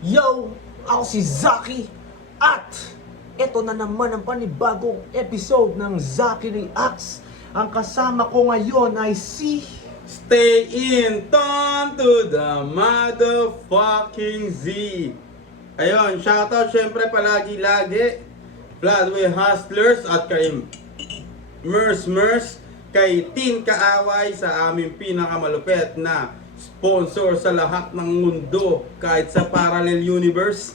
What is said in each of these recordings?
Yo! Ako si Zaki at eto na naman ang panibagong episode ng Zaki Reacts. Ang kasama ko ngayon ay si... Stay in tune to the motherfucking Z. Ayun, shoutout syempre palagi-lagi Floodway Hustlers at kay Mers kay Team Kaaway sa aming pinakamalupet na sponsor sa lahat ng mundo kahit sa parallel universe.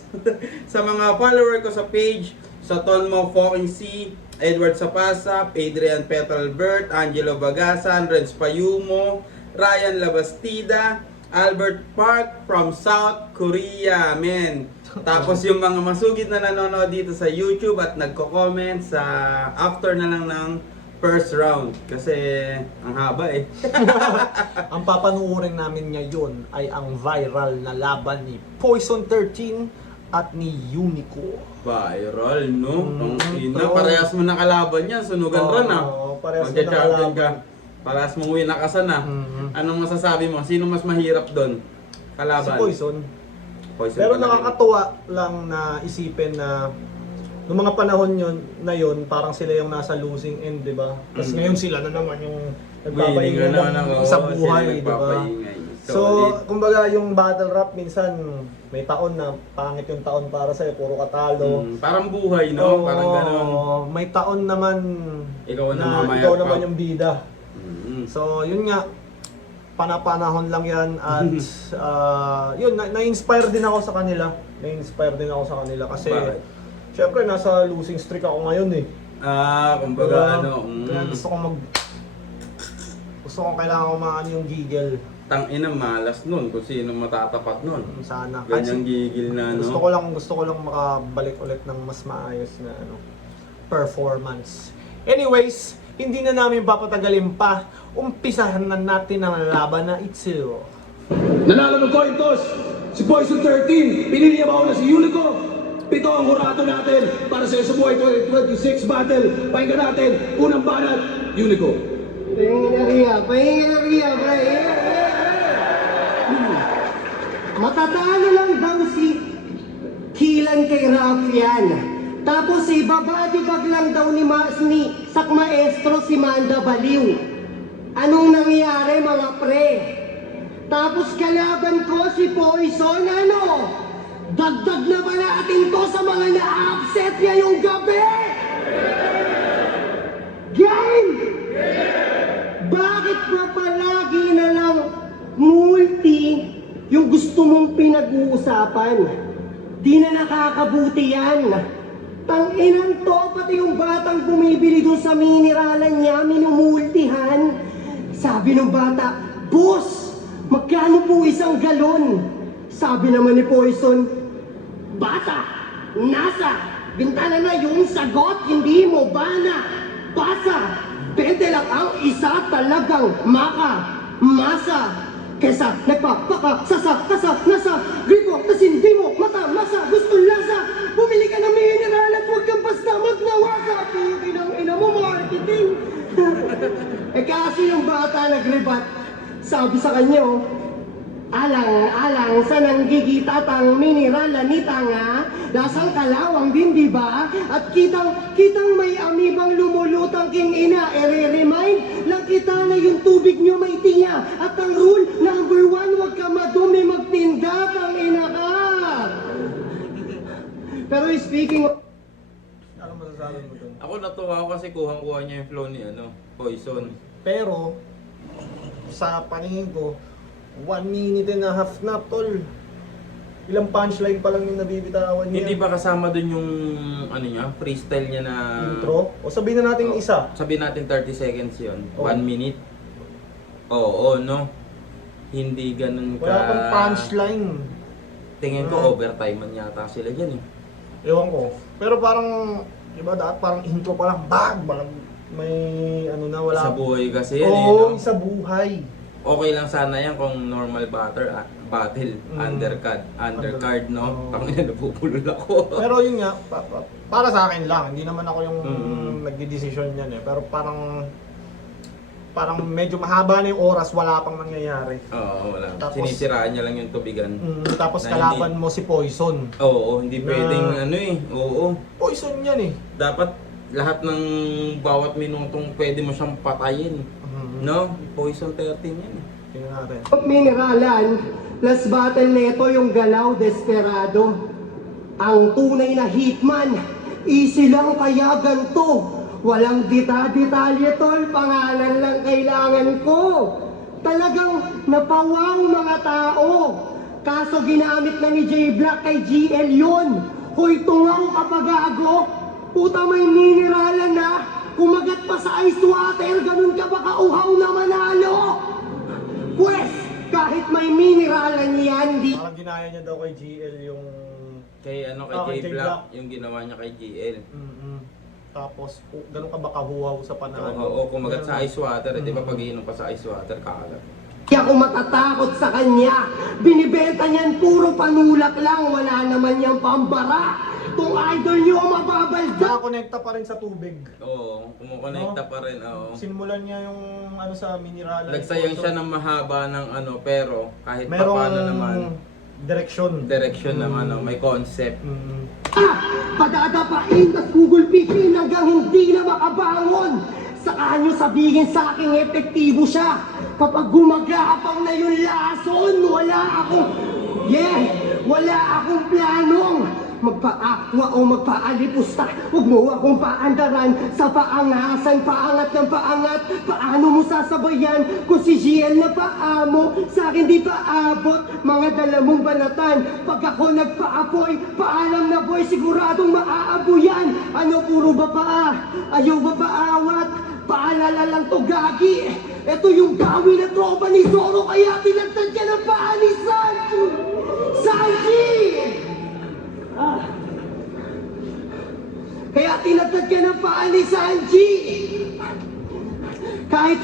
Sa mga follower ko sa page, sa Tonmo Fucking C, Edward Sapasap, Adrian Petalbert, Angelo Bagasan, Renz Payumo, Ryan Labastida, Albert Park from South Korea, men. Tapos yung mga masugid na nanonood dito sa YouTube at nagko-comment sa after na lang ng first round kasi ang haba eh. Ang papanuorin namin ngayon ay ang viral na laban ni Poison 13 at ni Unico. Viral, no? Ang ina, oo. parehas mo na kalaban yan, sunugan ron ah. Parehas mo na Magja-champion kalaban. ka. Parehas mong winakasan ah. Anong masasabi mo? Sino mas mahirap doon? Si Kalaban? Poison. Poison Pero pala rin. nakakatuwa lang na isipin na noong mga panahon yun, parang sila yung nasa losing end, di ba? Tapos ngayon sila na naman yung nagpapaingay sa buhay, di ba? So, kumbaga yung battle rap minsan may taon na pangit yung taon para sa'yo, puro katalo. Parang buhay, no? Parang ganon. May taon naman Ikaw ang na namamayagpag. ikaw naman yung bida. Mm. So, yun nga, panapanahon lang yan at yun, na-inspire din ako sa kanila. Na-inspire din ako sa kanila kasi Bakit? syempre nasa losing streak ako ngayon eh. Kumbaga Diba? ano, Kaya gusto kong kailangan kumaan yung gigil. tangina malas nun kung sino matatapat nun. Sana. Ganyang gigil na, no? Gusto ko lang makabalik ulit ng mas maayos na performance. Anyways, hindi na namin papatagalin pa. Umpisahan na natin ang laban na ito. Nanalo ng coin toss, si Poison 13. Pinili niya mauna si Unico. 7 ang hurato natin para sa Isubuhay 2026 battle. Pakinggan natin, unang banat, Unico. Pahinga na riya, pre. Matatalo lang daw si Kilan kay Rafian. Tapos ibabadibag lang daw ni Sak Maestro si Manda Baliw. Anong nangyari mga pre? Tapos kalaban ko si Poison, ano? Dagdag na ba natin to sa mga na-upset ngayong gabi? Game! Bakit ba palagi na lang multi yung gusto mong pinag-uusapan? Di na nakakabuti yan. Tang-inan to, pati yung batang bumibili dun sa mineralan niya, minumultihan. Sabi ng bata, Boss, magkano po isang galon? Sabi naman ni Poison, Bata, nasa bintana na yung sagot, hindi mo ba na basa? 20 lang ang isa, talagang masa. Kesa nagpapaka, kasa, nasa, gripo, tas hindi mo, mata, masa, gusto lasa. Bumili ka ng mineral at huwag kang basta magnawasa. Tingin ang ina mo, marketing. Kasi yung bata nagrebat, sabi sa kanya, alang sa nanggigitatang minerala ni tanga, lasang kalawang din, di ba? At kitang may amibang lumulutang king ina, remind lang kita na yung tubig nyo may tinga. At ang rule, number 1, huwag ka madumi magtinda, tang ina ka. Pero speaking of... Ano masasabi mo dun? Ako natuwa ako kasi kuhang-kuha niya yung flow ni Poison. Pero, sa paningin ko, 1 minute and a half na, tol. Ilang punchline pa lang yung nabibitawan niya. Hindi ba kasama dun yung freestyle niya na Intro? O sabihin na natin yung isa. Sabihin natin 30 seconds yun. Oh. 1 minute. Oo, no? Hindi ganun ka... Wala pang punchline. Tingin ko overtime man yata sila dyan eh. Ewan ko. Pero parang, di ba dati parang intro pa lang, bag! Parang may ano na, wala. Sa buhay kasi yan Oo, no? sa buhay. Okay lang sana yan kung normal battle, undercard, no? Oo. Pangina, napupulol ako. Pero yun nga, para sa akin lang, hindi naman ako yung Mm. nagdi-decision yan eh. Pero parang parang medyo mahaba na yung oras, wala pang nangyayari. Oo, wala. Tapos- Sinisiraan niya lang yung tubigan. Tapos Na kalaban mo si Poison. Oo, hindi Na- pwedeng ano eh. Oo. Poison yan eh. Dapat lahat ng bawat minutong pwede mo siyang patayin. No? Poison 13 yan. Tingnan natin. Mineralan, last battle nito yung Galaw Desperado. Ang tunay na hitman, easy lang kaya ganto. Walang detalye tol, pangalan lang kailangan ko. Talagang napawaw mga tao. Kaso ginamit na ni J Black kay GL yun. Hoy tungaw kapagago, puta may mineralan na. Kumagat pa sa ice water, ganun ka ba kauhaw na manalo? Pwes, kahit may mineralan yan, di Parang ginaya niya daw kay GL yung... Kay ano, kay Ah, kay J J Black, Black. yung ginawa niya kay GL. Tapos, ganun ka ba kahuwaw sa panalo? Oo, kumagat sa ice water. Di ba pag iinom pa sa ice water, kakagat. Kaya ako matatakot sa kanya. Binibenta niyan puro panulak lang, wala naman niyang pambara. Kung idol niyo mababalda. Nakakonekta pa rin sa tubig. Oo, kumukonekta pa rin. Oo. Sinmulan niya yung ano sa mineralan. Nagsayang siya ng mahaba ng ano, pero kahit pa Merong paano naman, direksyon. direction ng ano, may concept. Padadapain at gugulpihin hanggang hindi na makabangon. Saka nyo sabihin sa akin epektibo siya. Kapag gumagapang na yung lason, wala akong planong magpa-aqua o magpa-alipusta. Huwag mo akong paandaran sa paangasan, paangat ng paangat. Paano mo sasabayan kung si GL na paa mo sa akin di paabot? Mga dala mong banatan, pag ako nagpaapoy, paalam na boy, siguradong maaabo yan. Ano puro ba paa? Ayaw ba paawat? Paalala lang to gagi. Ito yung gawin na tropa ni Zoro, kaya pinagtad niya ng paa ni Sanji! Sanji! Kaya tinatad ka ng paa ni Sanji! Kahit...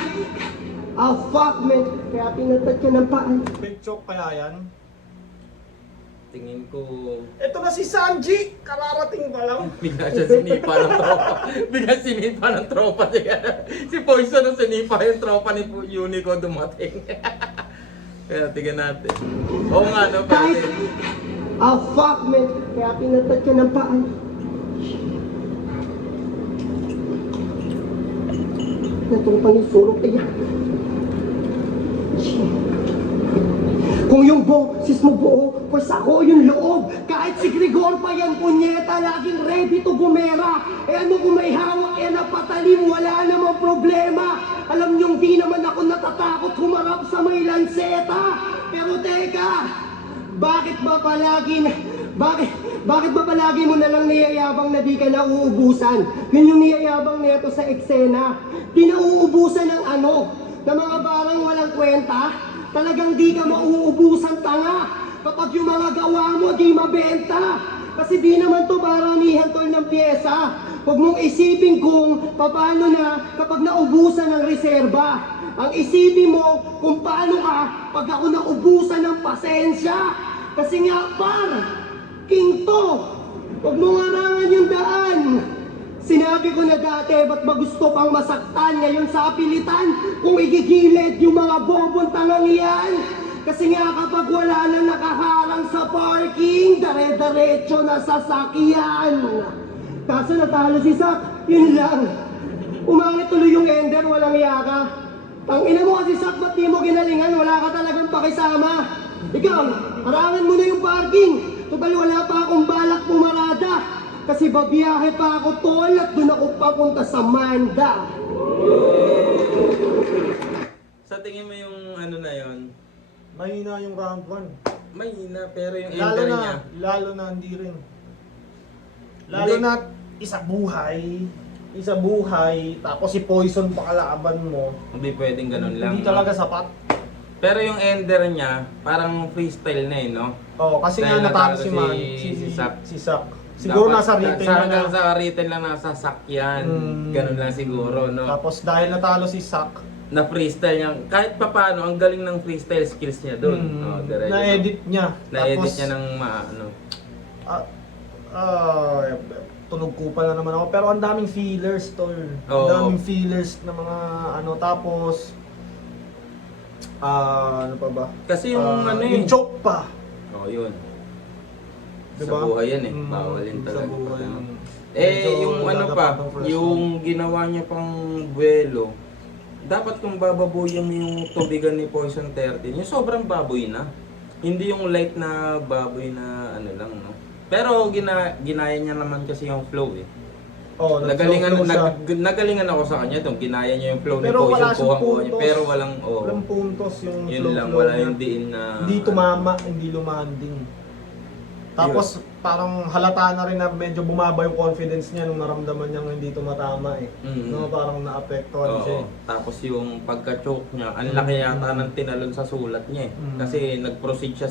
Oh fuck man, kaya tinatad ka ng paa. Big choke kaya yan? Tingin ko, Ito na si Sanji! Kararating pa lang. bigla siya sinipa ng tropa. Bigla sinipa ng tropa. Si Poison ang sinipa yung tropa ni Unico dumating. Kaya tingnan natin. Oo nga, no, Kahit... pwede. Oh fuck man, kaya tinatad ka ng paa. Natungpa ni Zoro kaya. Kung yung boses mo buo, pues ako yung loob. Kahit si Grigor pa yan, punyeta, laging ready to gumera. Eh ano kung may hawak yan na patalim, wala namang problema. Alam niyong di naman ako natatakot humarap sa may lanseta. Pero teka, bakit ba palagi mo na lang niyayabang na di ka nauubusan? Yun yung niyayabang nito sa eksena. Di nauubusan ng ano, ng mga barang walang kwenta. Talagang di ka mauubusan tanga kapag yung mga gawa mo di mabenta. Kasi di naman to baramihan tol ng pyesa. Huwag mong isipin kung paano na kapag naubusan ng reserba. Ang isipin mo kung paano ka pag ako naubusan ng pasensya. Kasi nga par, king to, huwag mong arangan yung daan. Sinabi ko na dati, ba't ba gusto pang masaktan ngayon sa pilitan? Kung igigilid yung mga bobong tangang yan. Kasi nga kapag wala na nakaharang sa parking, dare-diretso na sasakyan. Kaso natalo si Sak, yun lang. Umangit tuloy yung ender, walang yaka. Ang ina mo kasi Sak, ba't di mo ginalingan? Wala ka talagang pakisama. Ikaw, harangan mo na yung parking. Total wala pa akong balak pumarada. Kasi babiyahe pa ako tol at doon ako papunta sa Manda. Sa tingin mo yung ano na yon, Mahina yung round 1. mahina pero yung ender niya, Lalo na hindi rin. Lalo Hindi. na isa buhay, tapos si Poison pa kalaban mo. hindi pwedeng ganun lang. Hindi talaga sapat. Pero yung ender niya, parang freestyle na eh, no? Oh, kasi Dahil nga natalo natalo si Sak. Si Sak. Siguro Dapat- nasa written hanggang na. sa written lang nasa sakyan. Ganun lang siguro, no? Tapos dahil natalo si Sak, Na freestyle niya. Kahit papaano, ang galing ng freestyle skills niya doon. Diretso. na-edit niya. Na-edit Tapos, niya ng ano. ah, ah, tunog kupal na naman ako. Pero ang daming fillers, tol. Ang Oo. daming fillers na mga ano. Tapos, ano pa ba? Kasi yung ano yung joke pa. Oh, yun. Diba? Sa buhay yan eh. Mm, Bawal yun sa talaga. buhay. Eh, Medyo yung ano lalapat pa, ng first yung ginawa niya pang buwelo, dapat kung bababoyan mo yung tubigan ni Poison 13, yung sobrang baboy na. Hindi yung light na baboy na ano lang, no? Pero ginaya niya naman kasi yung flow eh. Oh, Nagalingan, nag-flow siya. nagalingan ako sa kanya itong ginaya niya yung flow ni Pero wala Poison, siyang kuha-kuha niya. puntos. Pero walang, Walang puntos yung yun flow, lang, flow wala niya. yung diin na... Hindi tumama, hindi lumanding. Tapos parang halata na rin na medyo bumaba yung confidence niya nung naramdaman niyang hindi tumatama eh. Mm. No, parang naapektuhan siya. Oo. Tapos yung pagka-choke niya, ang laki yata ng tinalon sa sulat niya eh. Mm. Kasi nag-proceed siya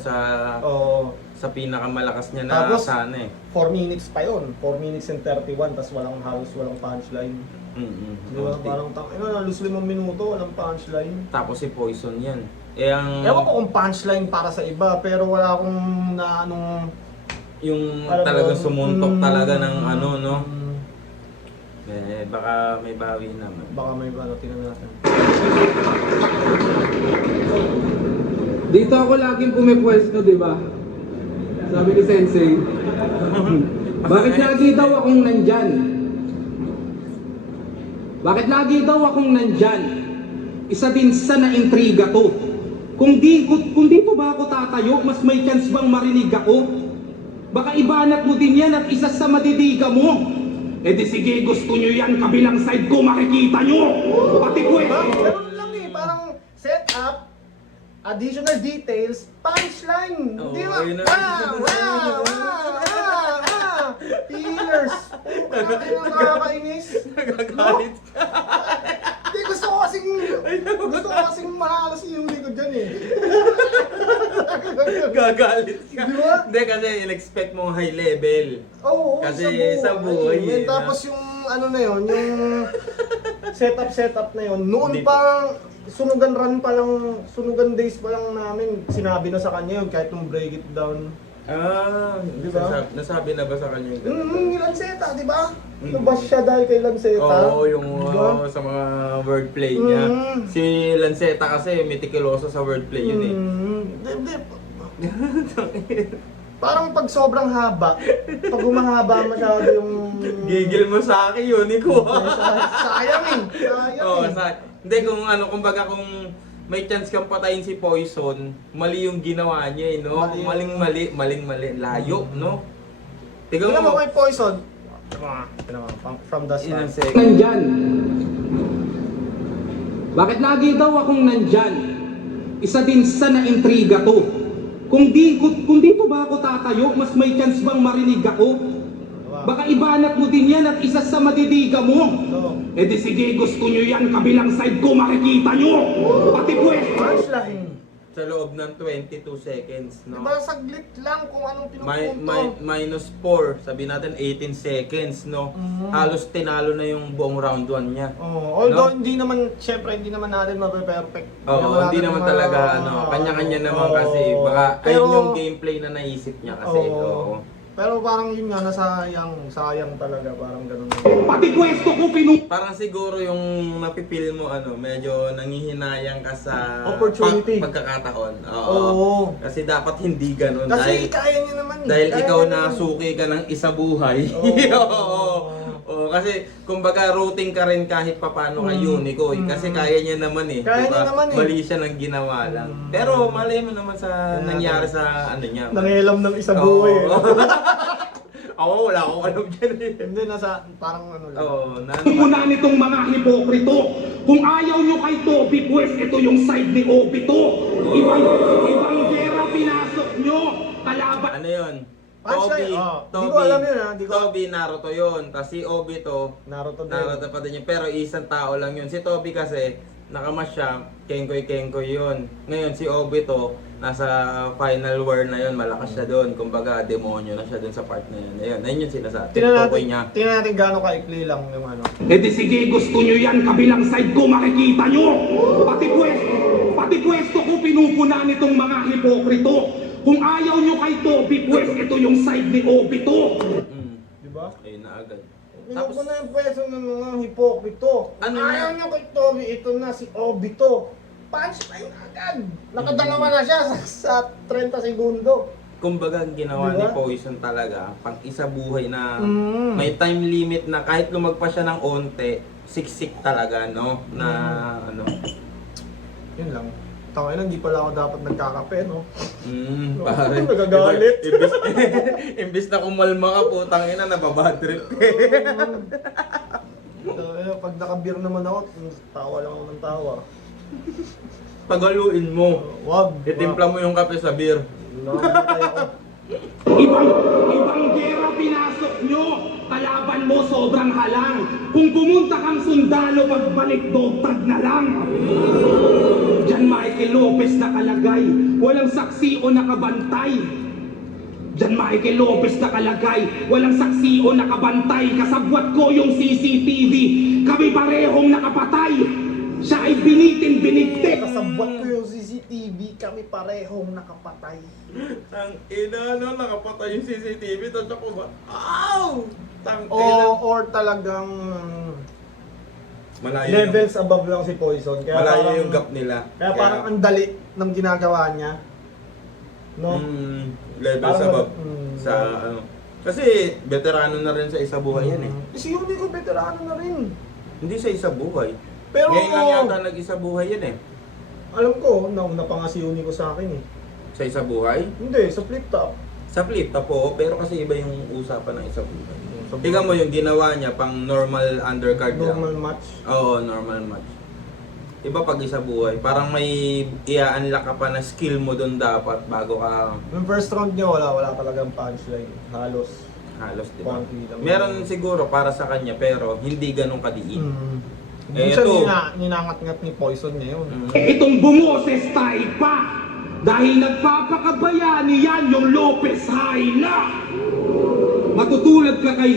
Oo. sa pinakamalakas niya na Tapos, sana eh. 4 minutes pa yun. 4 minutes and 31, tapos walang punchline. Mm-mm. Di ba? Konti. Parang halos 5 minuto, walang punchline. Tapos si Poison yan. Eh ang... Ewan ko kung punchline para sa iba, pero wala akong na anong... yung alam mo, talagang sumuntok talaga ng mm, ano, no? mm, Eh, baka may bawi naman. baka may ano, tingnan natin. Dito ako laging pumipwesto, di ba? Sabi ni Sensei. Bakit lagi daw akong nandyan? Bakit lagi daw akong nandyan? Isa din sa naintriga to. Kung dito ba ako tatayo, mas may chance bang marinig ako? Baka ibanat mo din yan at isa sa madidiga mo. Eh di sige, gusto nyo yan, kabilang side ko, makikita nyo. Pati ko Ganun lang eh, parang setup, additional details, punchline. Oo, Di ba? ayun na. Pillars. Nakakainis. Nagagalit ka. Hindi, gusto ko kasing manalo si Yuli ko dyan eh. Gagalit ka. Di ba? Hindi kasi in-expect mong high level. Oo, Kasi sa buhay eh, Tapos yung ano na yun, yung setup na yun, noon Hindi. pa, sunugan days pa lang namin, sinabi na sa kanya yun, kahit nung break it down. Di Di ba? ba? Nasabi na ba sa kanya yung Yung Lanceta, di ba? Mm. Nabash siya dahil kay Lanceta. Oo, yung Di ba? sa mga wordplay niya. Mm. Si Lanceta kasi meticuloso sa wordplay yun eh. Hindi. Parang pag sobrang haba, pag humahaba masyado yung... Gigil mo sa akin yun, Nico. Sayang eh. Sayang Oo, eh. hindi kung ano, kumbaga kung may chance kang patayin si Poison, mali yung ginawa niya eh, no? Mali yung- Maling-mali, layo, no? Tignan Tingnan mo mo, kay Poison. Tingnan mo, from the ilang start. second. nandyan? Bakit lagi daw akong nandyan? Isa din sa naintriga to. Kung dito ba ako tatayo, mas may chance bang marinig ako? Baka ibanat mo din yan at isa sa madidiga mo. No. Eh di sige, gusto nyo yan, kabilang side ko, makikita nyo. Pati pwes. Punchline. Sa loob ng 22 seconds, no? Diba saglit lang kung anong pinupunto. Minus 4, sabi natin 18 seconds, no? Mhm. Halos tinalo na yung buong round 1 niya. Oh, although hindi naman, syempre hindi naman natin mape-perfect. Oo, hindi naman talaga, kanya-kanya naman kasi, baka ayun yung gameplay na naisip niya kasi, oo. Pero parang yun nga, sayang talaga, parang ganun. Pati pwesto ko Parang siguro yung napipil mo, medyo nangihinayang ka sa Opportunity. pagkakataon. Oo. Oo. Kasi dapat hindi ganun. Kasi kaya niya naman. Dahil Kaya ikaw niya na naman. suki ka ng isa buhay. Oo. Oo. Oo, kasi kumbaga routing ka rin kahit papano kay Mm. Unico. Mm. Kasi kaya niya naman eh. Kaya diba? niya naman eh. Mali siya ng ginawa lang. Mm. Pero malay mo naman sa Yan nangyari natin. sa ano niya. Nangilam ng isa Oo. buhay. Ako wala akong alam dyan eh. Hindi, nasa parang ano lang. Oo, muna nitong mga hipokrito. Kung ayaw nyo kay Toby, pues ito yung side ni Obito. Ibang gera pinasok nyo. Kalaban. Ano yun? Punchline, Toby, di ko alam yun, ha? Di ko- Toby, Naruto yun. Tapos si Obito, Naruto din. Naruto pa din yun. Pero isang tao lang yun. Si Toby kasi, nakamas siya, Kenkoy yun. Ngayon si Obito, nasa final war na yun, malakas siya doon. Kumbaga, demonyo na siya doon sa part na yun. Ayun yung sinasabi. Tingnan Tukoy niya. natin gaano kaikli lang yung ano. Eh di sige, gusto nyo yan, kabilang side ko, makikita nyo. Pati pwesto ko pinupuna nitong mga hipokrito. Kung ayaw nyo kay Toby, pues ito yung side ni Obito. Mm. Di Di ba? Ayun na agad. Tapos na yung pwesto ng mga hipokrito. Ano Ayaw na? nyo kay Tommy, ito na si Obito. Punchline agad. Nakadalawa na siya sa 30 segundo. Kumbaga, ang ginawa ni Diba? Poison talaga, pang isa buhay na Mm. may time limit na kahit lumagpas siya ng onte, siksik talaga, no? Na ano. Yun lang. Tangina, hindi pala ako dapat nagkakape, no? Pare. Nagagalit. Imbis na kumalma ka, putang ina, nababadrip. Pag naka-beer naman ako, tawa lang ako ng tawa. Pagaluin mo. Wag. Itimpla mo yung kape sa beer. Nakamatay ako. Ibang gera pinasok nyo. Kalaban mo sobrang halang. Kung pumunta kang sundalo, pagbalik dogtag na lang. Diyan Michael Lopez nakalagay. Walang saksi o nakabantay. Diyan Michael Lopez nakalagay. Walang saksi o nakabantay. Kasabwat ko yung CCTV. Kami parehong nakapatay. Siya ay binigtik. Kasabot ko yung CCTV, kami parehong nakapatay. Tang ina, no? Nakapatay yung CCTV. Tapos ako ba? Ow! Tang ina. Or talagang Malayo levels above lang si Poison. yung, Kaya malayo parang, yung gap nila. Kaya parang ang dali ng ginagawa niya. No? Levels Parang, above. Sa ano. Kasi veterano na rin sa isa buhay yan eh. Si Unico veterano na rin. Hindi sa isa buhay. Pero Ngayon lang yata nag-isa buhay yan eh. alam ko, nauna pa nga si Unico sa akin eh. Sa isa buhay? Hindi, sa flip top. Sa flip top po, pero kasi iba yung usapan ng isa buhay. Sa Tingnan mo yung ginawa niya pang normal undercard normal lang. match. Oo, normal match. Iba pag isa buhay. Parang may i-unlock ka pa na skill mo doon dapat bago ka Yung first round niya, wala talagang punchline. Halos. halos, di ba? Konti lang. Meron siguro para sa kanya pero hindi ganun kadiin. Eh, Minsan ito. ninangat-ngat ni Poison niya yun. Itong bumoses tayo pa. Dahil nagpapakabayani yan yung Lopez Haina. Matutulad ka kay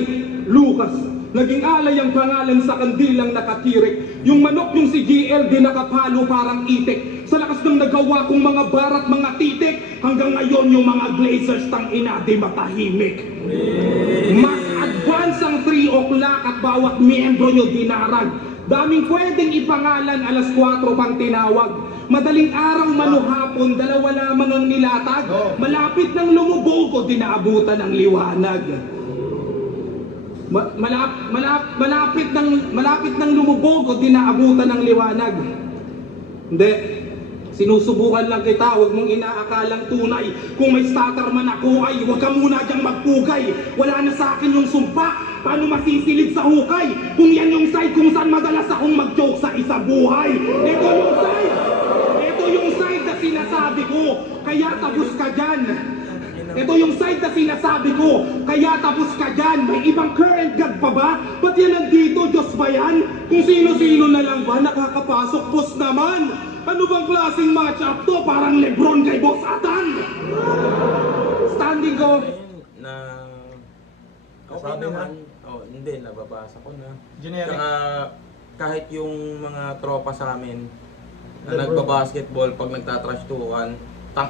Lucas. Naging alay ang pangalan sa kandilang nakatirik. Yung manok yung si GL di nakapalo parang itik. Sa lakas ng nagawa kong mga barat, mga titik. Hanggang ngayon yung mga Glazers tang ina di matahimik. Mas advance ang 3 o'clock at bawat miyembro nyo dinarag. Daming pwedeng ipangalan, alas 4 pang tinawag. Madaling araw manuhapon, dalawa lamang ang nilatag. Malapit ng lumubog o dinaabutan ng liwanag. Malapit ng lumubog o dinaabutan ng liwanag. Hindi. Sinusubukan lang kita, huwag mong inaakalang tunay. Kung may starter man ako ay huwag ka muna diyang magpugay. Wala na sa akin yung sumpa, paano masisilid sa hukay? Kung yan yung side kung saan madalas akong mag-joke sa isa buhay. Ito yung side! Ito yung side na sinasabi ko, kaya tapos ka dyan. Ito yung side na sinasabi ko, kaya tapos ka dyan. May ibang current god pa ba? Ba't yan nandito, Diyos ba yan? Kung sino-sino na lang ba nakakapasok, boss naman? Ano bang klaseng match-up to? Parang Lebron kay Boss Atan! Standing ko. Na okay Sabi naman. Oh, hindi, nababasa ko na. Generic. Saka kahit yung mga tropa sa amin na Lebron. nagbabasketball pag nagtatrash talkan,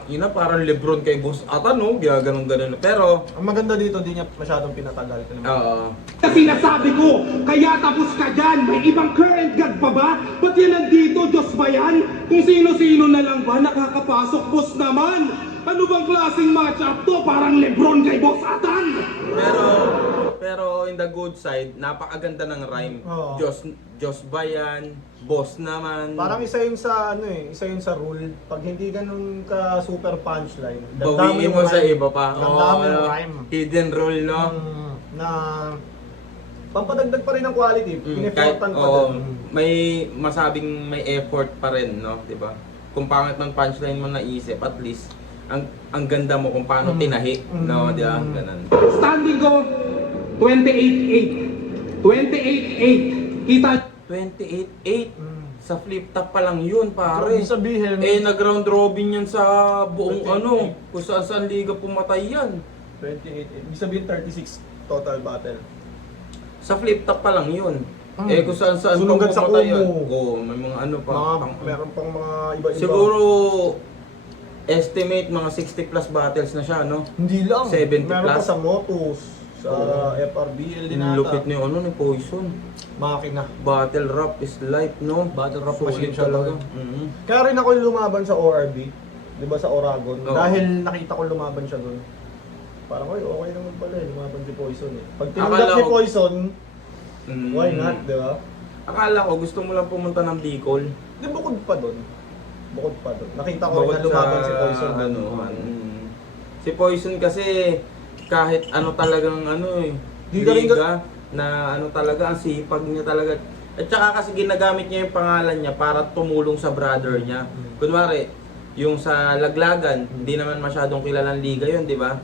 ina parang Lebron kay Boss Atan, no? Ganun. Pero, Ang maganda dito, di niya masyadong pinatagal. oo. Sinasabi ko, kaya tapos ka dyan. May ibang current god pa ba? Ba't yan nandito, Diyos ba yan? Kung sino-sino na lang ba nakakapasok, boss naman? Ano bang klaseng match-up to? Parang Lebron kay Boss Atan! Pero in the good side, napakaganda ng rhyme. Oo. Diyos ba yan? Boss naman. Parang isa yun sa isa yun sa rule. Pag hindi ganun ka super punchline, bawiin mo sa iba pa. Ganda yung ano, rhyme. hidden rule, no? Na pampadagdag pa rin ng quality. Kahit Pinefortan pa din. may masabing may effort pa rin, no? 'Di ba? Kung pangit ng punchline mo naisip, at least ang ganda mo kung paano tinahi, no? 'Di ba? Ganun. Standing ko, 28-8. 28-8. Kita 28-8 sa flip top pa lang yun, pare. Ibig sabihin, Nag-round robin yan sa buong 28. kung saan liga pumatay yan. 28. Ibig sabihin 36 total battle. Sa flip top pa lang yun. Kung saan Sunugan sa pumatay yan. Kumu. Oo, may mga ano pa. Meron pang mga iba-iba. Siguro estimate mga 60 plus battles na siya, no? hindi lang. 70 Meron pa plus. sa Motos, Sa FRBL din Ang ata. lupit ni ano ni Poison. Makina. Battle rap is life, no? Battle rap Solid machine siya talaga. talaga. Kaya rin ako lumaban sa ORB. Di ba sa Oragon? Oo. Dahil nakita ko lumaban siya doon. Parang, oy, okay naman pala eh. Lumaban si Poison eh. Pag Akala tinanggap ni ko- Poison, Mm. why not, di ba? Akala ko gusto mo lang pumunta ng Bicol. Di bukod pa doon. Bukod pa doon. Nakita ko rin na lumaban si Poison doon. ano, Si Poison kasi kahit ano talagang ano eh, Di ka rin liga na ano talaga, ang sipag niya talaga. At saka kasi ginagamit niya yung pangalan niya para tumulong sa brother niya. Kunwari, yung sa Laglagan, hindi naman masyadong kilalang liga yun, di ba?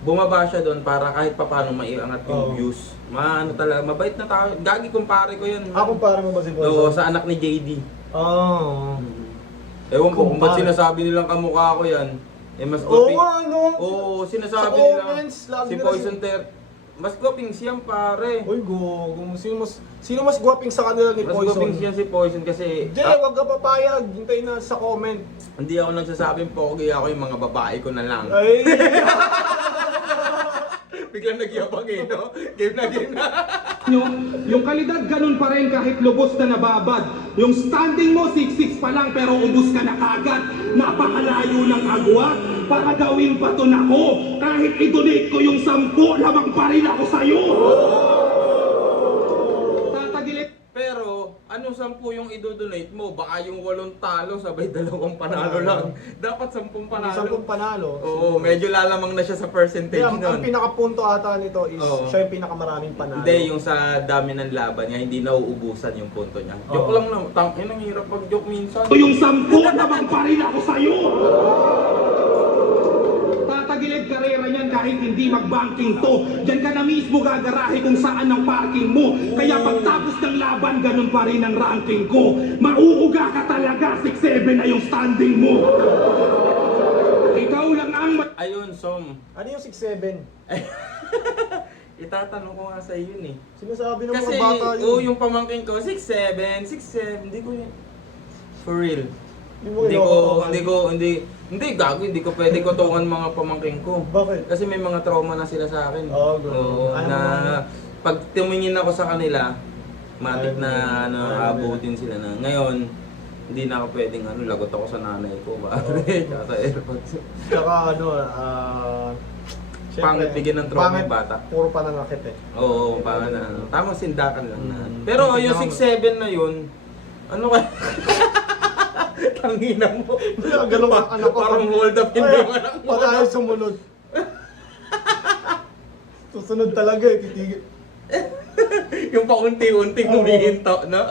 Bumaba siya doon para kahit papano maiangat yung Oo. views. Ano talaga, mabait na tao. Gagi kumpare ko yun. Kumpara mo ba si Poison? Oo, sa anak ni JD. Oo. Ewan ko kung ba't Kumpare. sinasabi nilang kamukha ko yan. Eh mas Oo goping. nga, no? Oo, Sa sinasabi nila. comments, lagi Si nila Poison mas goping siyang pare. Uy, sino mas gwaping sa kanila ni Mas Poison? goping siya si Poison kasi Jay, wag ka papayag. Hintay na sa comment. hindi ako nagsasabing pogi ako, yung mga babae ko na lang. Ay! Biglang nagyabang eh, no? Game na game na. Yung kalidad ganun pa rin kahit lubos na nababad. Yung standing mo 6'6 pa lang pero ubus ka na kagad. Napakalayo ng agwat para gawing baton ako. Kahit i-donate ko yung 10, lamang pa rin ako sa'yo. Tatagilit. Pero, ano 10 yung idodonate mo? Baka yung 8 talo, sabay 2 panalo lang. Dapat 10 panalo. 10 panalo. Oo, medyo lalamang na siya sa percentage Ang nun. pinakapunto ata nito is Oo. siya yung pinakamaraming panalo. Hindi, yung sa dami ng laban niya, hindi nauubusan yung punto niya. Joke Oo. lang naman. Tangin, ang hirap pag-joke minsan. Yung 10, lamang pa rin ako sa'yo. Tatagilid karera niyan kahit hindi mag-banking to. Diyan ka na mismo gagarahe kung saan ang parking mo. Kaya pagtapos ng laban, ganun pa rin ang ranking ko. Mauuga ka talaga, 6'7 na yung standing mo. Ikaw lang ang... Ayun, Som. Ano yung 6'7"? Itatanong ko nga sa iyo yun eh. Sinasabi ng Kasi, mga bata yun. oo, yung pamangkin ko, 6'7", 6'7", hindi ko yun. For real. Hindi gago, hindi ko pwede kotongan mga pamangkin ko. Bakit? Kasi may mga trauma na sila sa akin. Oo, ganun. Oo, Ayaw na mo pag tumingin ako sa kanila, matik Ayaw na mo. Ayaw abutin sila na. Ngayon, hindi na ako pwedeng lagot ako sa nanay ko, pare, tsaka sa airpods. Tsaka Pangit bigyan ng trauma yung bata. Puro pananakit eh. Oo, parang tamang sindakan lang na. Mm. Pero Hindi yung naman- 6'7 na yun, ano kaya? Tangina mo. Ganun ang anak ko. Parang hold up hindi yung anak mo. Pag ayaw sumunod. Susunod talaga eh, titigil. Yung paunti-unting Oo. humihinto, no?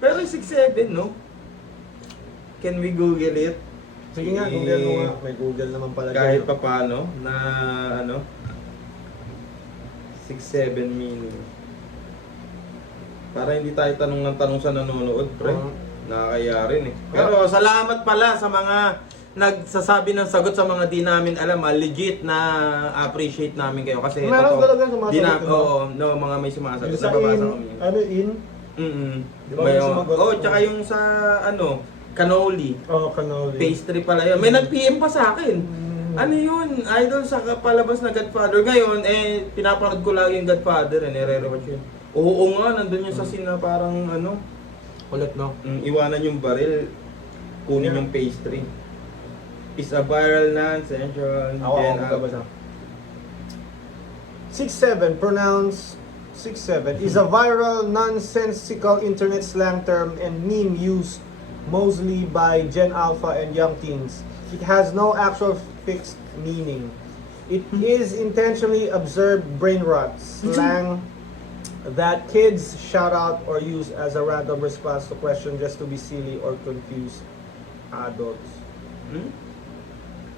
Pero yung 6'7, no? Can we Google it? Sige nga, Google mo nga. May Google naman pala Kahit dyan. pa paano, na ano? 6'7 meaning. Para hindi tayo tanong ng tanong sa nanonood, pre. Nakakaya rin eh. Pero salamat pala sa mga nagsasabi ng sagot sa mga di namin alam, legit na appreciate namin kayo kasi Meron talaga sumasagot, di na, diba? oo, no, mga may sumasagot. Yung sa Nababasa in, kami. ano in? Di ba may sumagot? tsaka yung sa ano, cannoli. Cannoli. Pastry pala yun. May nag-PM pa sa akin. Ano yun? Idol sa palabas na Godfather. Ngayon, pinapanood ko lagi yung Godfather. Nire-rewatch yun. Oo nga, nandun yung sa scene na parang ano, Ulit, no? iwanan yung baril, kunin Yeah. yung pastry. Is a viral non-sensual. Ako kabasa. 6'7", pronounce 6'7", is a viral, nonsensical internet slang term and meme used mostly by Gen Alpha and young teens. It has no actual fixed meaning. It is intentionally observed brain rot slang that kids shout out or use as a random response to question just to be silly or confuse adults.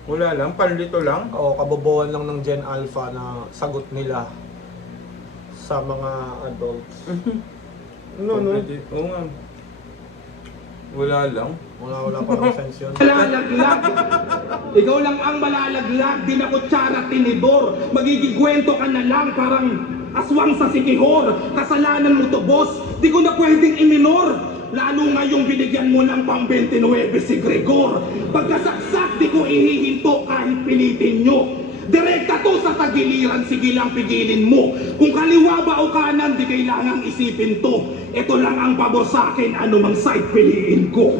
Wala lang, panlito lang. Oo, kabobohan lang ng Gen Alpha na sagot nila sa mga adults. No. Oo nga. Wala lang. Wala pa ng sense yun. Malalaglag. Ikaw lang ang malalaglag, di na kutsara tinidor. Magiging kwento ka na lang parang aswang sa sikihor. Kasalanan mo to, boss. Di ko na pwedeng iminor. Lalo ngayong binigyan mo ng pang 29 si Gregor. Pagkasaksak, di ko ihihinto kahit pilitin nyo. Direkta to sa tagiliran, sige lang pigilin mo. Kung kaliwa ba o kanan, di kailangang isipin to. Ito lang ang pabor sa akin, anumang side piliin ko.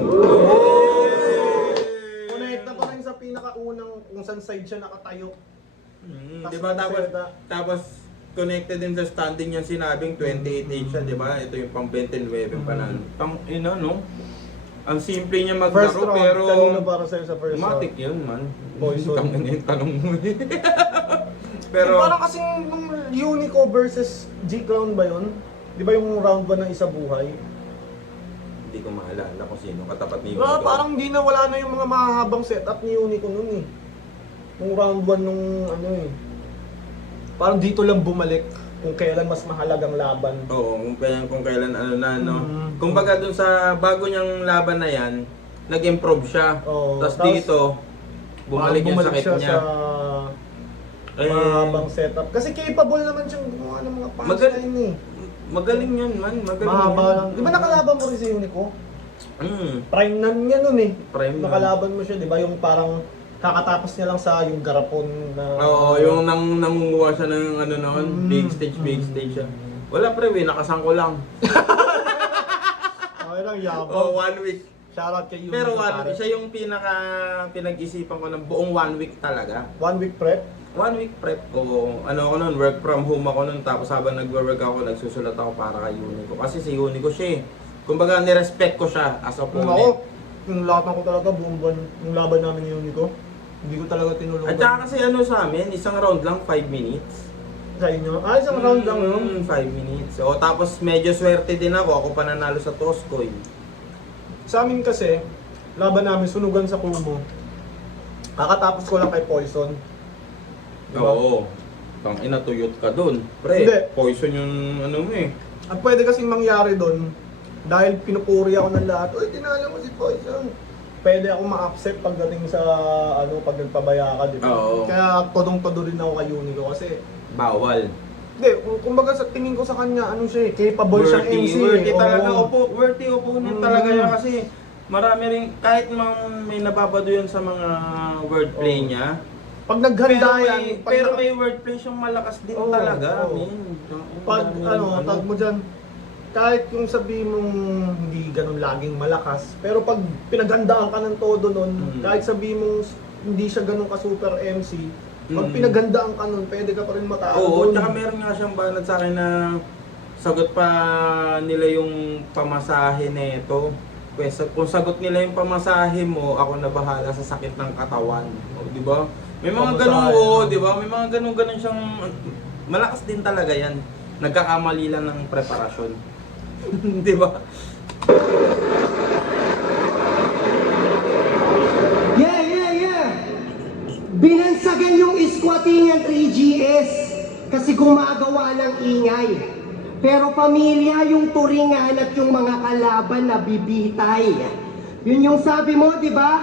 Connect na pa rin sa pinakaunang kung saan side siya nakatayo. Di ba tapos connected din sa standing yung sinabing 28 siya, di ba? Ito yung pang 29 pa na. No? Ang simple niya First maglaro round, pero kanino para sa'yo sa first matik round? yun man. Poison. Tangin na yung tanong mo. Pero pero parang kasing nung Unico versus G-Crown ba yun? Di ba yung round 1 ng isa buhay? hindi ko maalala kung sino katapat ni Diba, Unico. parang di na wala na yung mga mahahabang setup ni Unico nun eh. Nung round 1 nung ano eh. Parang dito lang bumalik kung kailan mas mahalagang laban. Oo, kung kailan ano na, no? Mm. Kumbaga dun sa bago niyang laban na yan, nag-improve siya. Oo, Tapos tapos dito, bumalik yung sakit siya niya. sa mahabang setup. Kasi capable naman siyang gumawa ng mga punchline eh. Magaling yun, man. Magaling Mahaba yun. lang. Di ba nakalaban mo rin si Unico? Mm. Prime nan niya nun eh. Prime nan. Nakalaban mo siya, di ba? Yung parang kakatapos niya lang sa yung garapon na... Oo, yung nangunguha siya ng ano noon, big stage siya. Wala pre, nakasangko lang. Okay lang, yabang. Oo, 1 week. Shoutout kay Unico. Pero pare. siya yung pinag-isipan ko ng buong 1 week talaga. 1 week prep? 1 week prep ko, ano ako nun, work from home ako nun, tapos habang nagwo-work ako, nagsusulat ako para kay Unico. Kasi si Unico siya eh. Kumbaga, nirespect ko siya as Ako, opponent. yung lahat ko talaga, buong buwan, yung laban namin ni Unico, hindi ko talaga tinulungan. At saka kasi ano sa amin, isang round lang, 5 minutes. Sa inyo? Ah, isang round lang yun. 5 minutes. O tapos medyo swerte din ako pananalo sa toss coin. Sa amin kasi, laban namin, sunugan sa Kumo. Kakatapos ko lang kay Poison. Diba? Oo. Tang ina, tuyot ka dun. Pre, Hindi. poison yung ano mo eh. At pwede kasing mangyari doon, dahil pinupuri ako ng lahat, uy, tinalo mo si Poison. Pwede ako ma-upset pagdating sa, ano, pag nagpabaya ka, di ba? Oo. Kaya todong-todo rin ako kay Unico kasi, Bawal. hindi, kumbaga sa tingin ko sa kanya, ano siya eh, capable siyang MC. Worthy Oo. talaga. Worthy opponent talaga yan kasi marami rin, kahit may napapado yun sa mga wordplay Oo. niya. Pag naghanda yan, pag, pero may wordplay siyang malakas din Oo, talaga. oo. Men. pag tag mo dyan, kahit yung sabihin mong hindi ganun laging malakas, pero pag pinaghandaan ka ng todo nun, kahit sabihin mong hindi siya ganun ka super MC, pag pinaghandaan ka nun, pwede ka pa rin matalo. Oo, dun. tsaka meron nga siyang banat sa akin na sagot pa nila yung pamasahe nito. Kung sagot nila yung pamasahe mo, ako na bahala sa sakit ng katawan. O, di ba? May mga ganun, oo, di ba? May mga ganun siyang malakas din talaga yan. Nagkakamali lang ng preparasyon. Di ba? Yeah! Binansagan yung squatting ng 3GS kasi gumagawa ng ingay. Pero pamilya yung turingan at yung mga kalaban na bibitay. Yun yung sabi mo, di ba?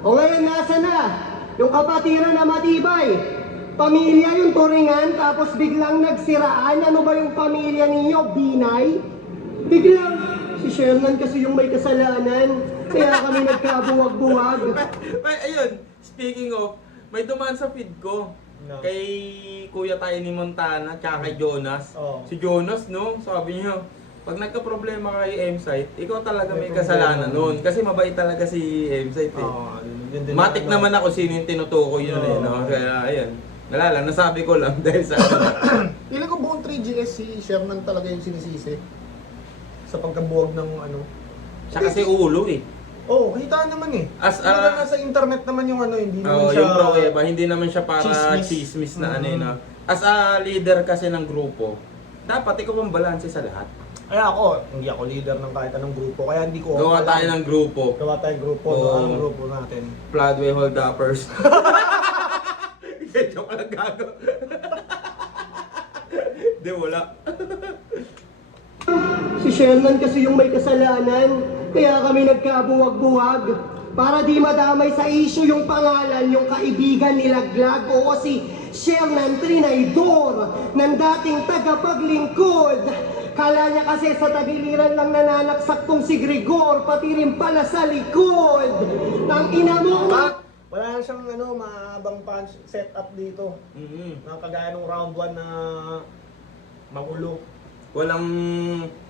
O ngayon, nasa na? Yung kapatiran na matibay. Pamilya yung turingan, tapos biglang nagsiraan. Ano ba yung pamilya ninyo? Binay? Biglang, si Sherman kasi yung may kasalanan. Kaya kami nagkabuwag-buwag. Ayun, speaking of, may dumaan sa feed ko. No. Kay Kuya tayo ni Montana, tsaka kay Jonas. Oo. Si Jonas, no, sabi niya, pag nagka-problema kay M-Site, ikaw talaga may May kasalanan problema. nun. Kasi mabait talaga si M-Site eh. Oo, yun din Matik ano. naman ako sino yung tinutukoy yun eh, no? Oo. Kaya ayun. Wala lang, nasabi ko lang dahil sa Ilan ko buong 3GS si Sherman talaga yung sinisisi sa pagkabuwag ng ano. siya kasi ulo eh. Oh, kita naman eh. As Kumbaga nasa internet naman yung ano, hindi naman Oh, siya... yung pruweba, hindi naman siya para Chismis. chismis na ano Mhm. yun. As a leader kasi ng grupo, dapat ikaw ang balanse sa lahat. Kaya ako, hindi ako leader ng kahit anong grupo, kaya hindi ko... Gawa tayo ng grupo. Gawa tayong grupo, Oo. no? Anong grupo natin? Floodway Hold Uppers. Joke lang gago. Di, wala. Si Sherman kasi yung may kasalanan, kaya kami nagkabuwag-buwag. Para di madamay sa issue yung pangalan, yung kaibigan nilaglag. Oo, si Sherman Trinaydor, ng dating tagapaglingkod. Kala niya kasi sa tagiliran lang nananaksak tong si Gregor, pati rin pala sa likod. Nang ina mo, Wala na siyang ano, maabang punch setup dito. Na kagaya nung round 1 na magulo. Walang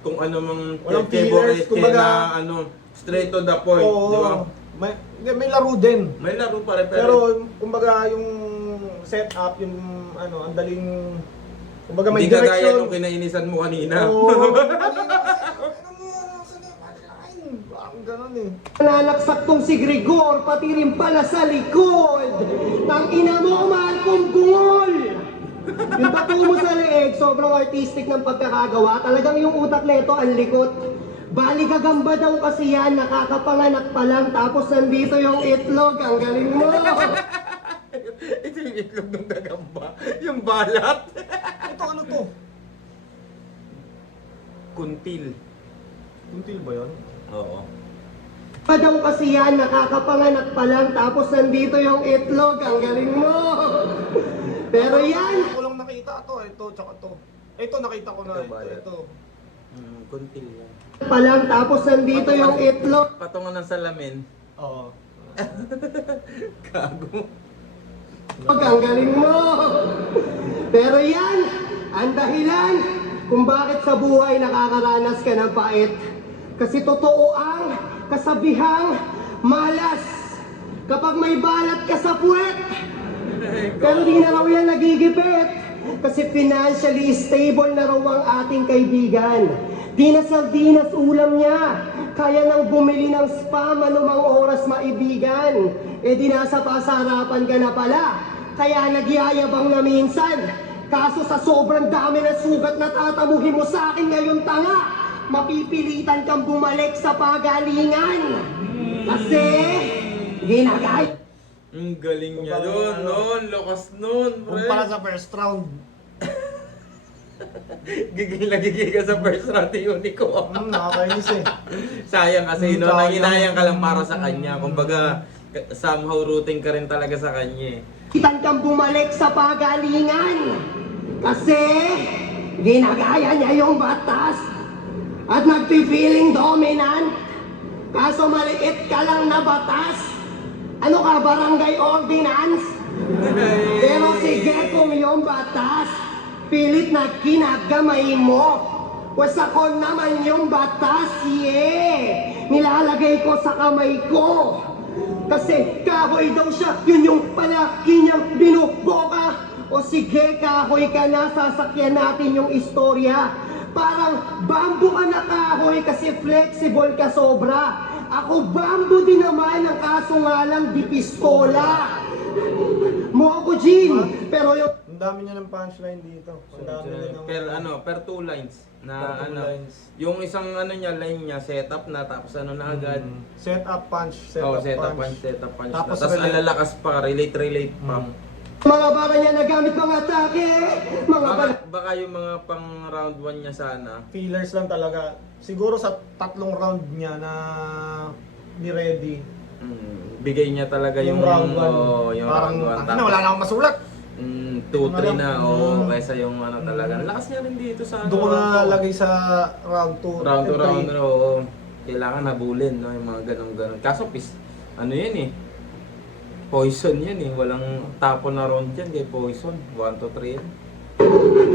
kung ano mang Walang favorite fillers, kumbaga. na ano, straight to the point, Oo, di ba? may laro din. May laro pa rin Pero kumbaga yung setup, yung ano, ang daling kumbaga may hindi kagaya direction. nung kinainisan mo kanina. Oo. Ang ganun eh. Nanaksak tong si Gregor, pati rin pala sa likod. Tang ina mo, mahal kong bungol. Yung tattoo mo sa leeg, sobrang artistic ng pagkakagawa. Talagang yung utak nito ang likot. Bali gagamba daw kasi yan, nakakapanganak pa lang. Tapos nandito yung itlog, ang galing mo. Ito yung itlog ng gagamba. Yung balat. Ito ano to? Kuntil. Kuntil ba yun? Oo. Pa daw kasi yan, nakakapanganak pa lang. Tapos nandito yung itlog, ang galing mo. Pero yan, Ako lang nakita to, ito, tsaka to. Ito nakita ko na, Ito ba yan? ito. Kuntil yan. pa lang. Tapos nandito yung itlog. Patungan ng salamin. Oo. Gago. Ang galing mo! Pero yan, ang dahilan kung bakit sa buhay nakakaranas ka ng pait. Kasi totoo ang kasabihang malas kapag may balat ka sa puwet. Pero di na raw yan nagigipit kasi financially stable na raw ang ating kaibigan. Di na sardinas ulam niya. Kaya nang bumili ng spam anumang oras maibigan. Eh di nasa pasarapan ka na pala. Kaya nagyayabang na minsan. Kaso sa sobrang dami na sugat na tatamuhin mo sa akin ngayon tanga, mapipilitan kang bumalik sa pagalingan. Kasi ginagay. Ang galing niya Kumpara doon, ano? noon, lakas noon, pre. Kumpara sa first round. Gigil na gigil ka sa first round ni Unico. Nakakainis eh. Sayang kasi, no, Sayang. nanginayang ka lang para sa kanya. Kumbaga, somehow rooting ka rin talaga sa kanya eh. Kitan kang bumalik sa pagalingan. Kasi ginagaya niya yung batas at nagpi-feeling dominant. Kaso maliit ka lang na batas. Ano ka, barangay ordinance? Pero sige kung yung batas, pilit na kinagamay mo. Pues ako naman yung batas, nilalagay ko sa kamay ko. Kasi kahoy daw siya, yun yung palaki niyang binuboka. O sige, kahoy ka na, sasakyan natin yung istorya. Parang bambu ka na kahoy kasi flexible ka sobra. Ako bambu din naman, ang kaso nga lang di pistola. Mo ako, Jean, pero yung... Ang dami niya ng punchline dito. Ang dami niya ng... Per 2 lines na Per two ano, lines. yung isang ano niya, line niya, setup na, tapos ano na agad. Set up punch, set Oh, up setup punch. punch. Tapos Tapos relate. alalakas pa, relate pa. Mga bara niya nagamit mga atake, mga Baka yung mga pang round 1 niya sana. Fillers lang talaga. Siguro sa 3 round niya na ni-ready. Bigay niya talaga yung round 1. oh, yung Parang, round 1. tangina, wala na akong masulat. 2-3 na, Mm. kaysa yung ano talaga. Ang lakas niya rin dito sa ano. Doon ko na lagay sa round 2. Round to round, oo. Kailangan habulin, no? Yung mga ganun-ganun. Kaso, ano yan eh. Poison yan eh. Walang tapon na round yan kay Poison. 1 to 3 yan.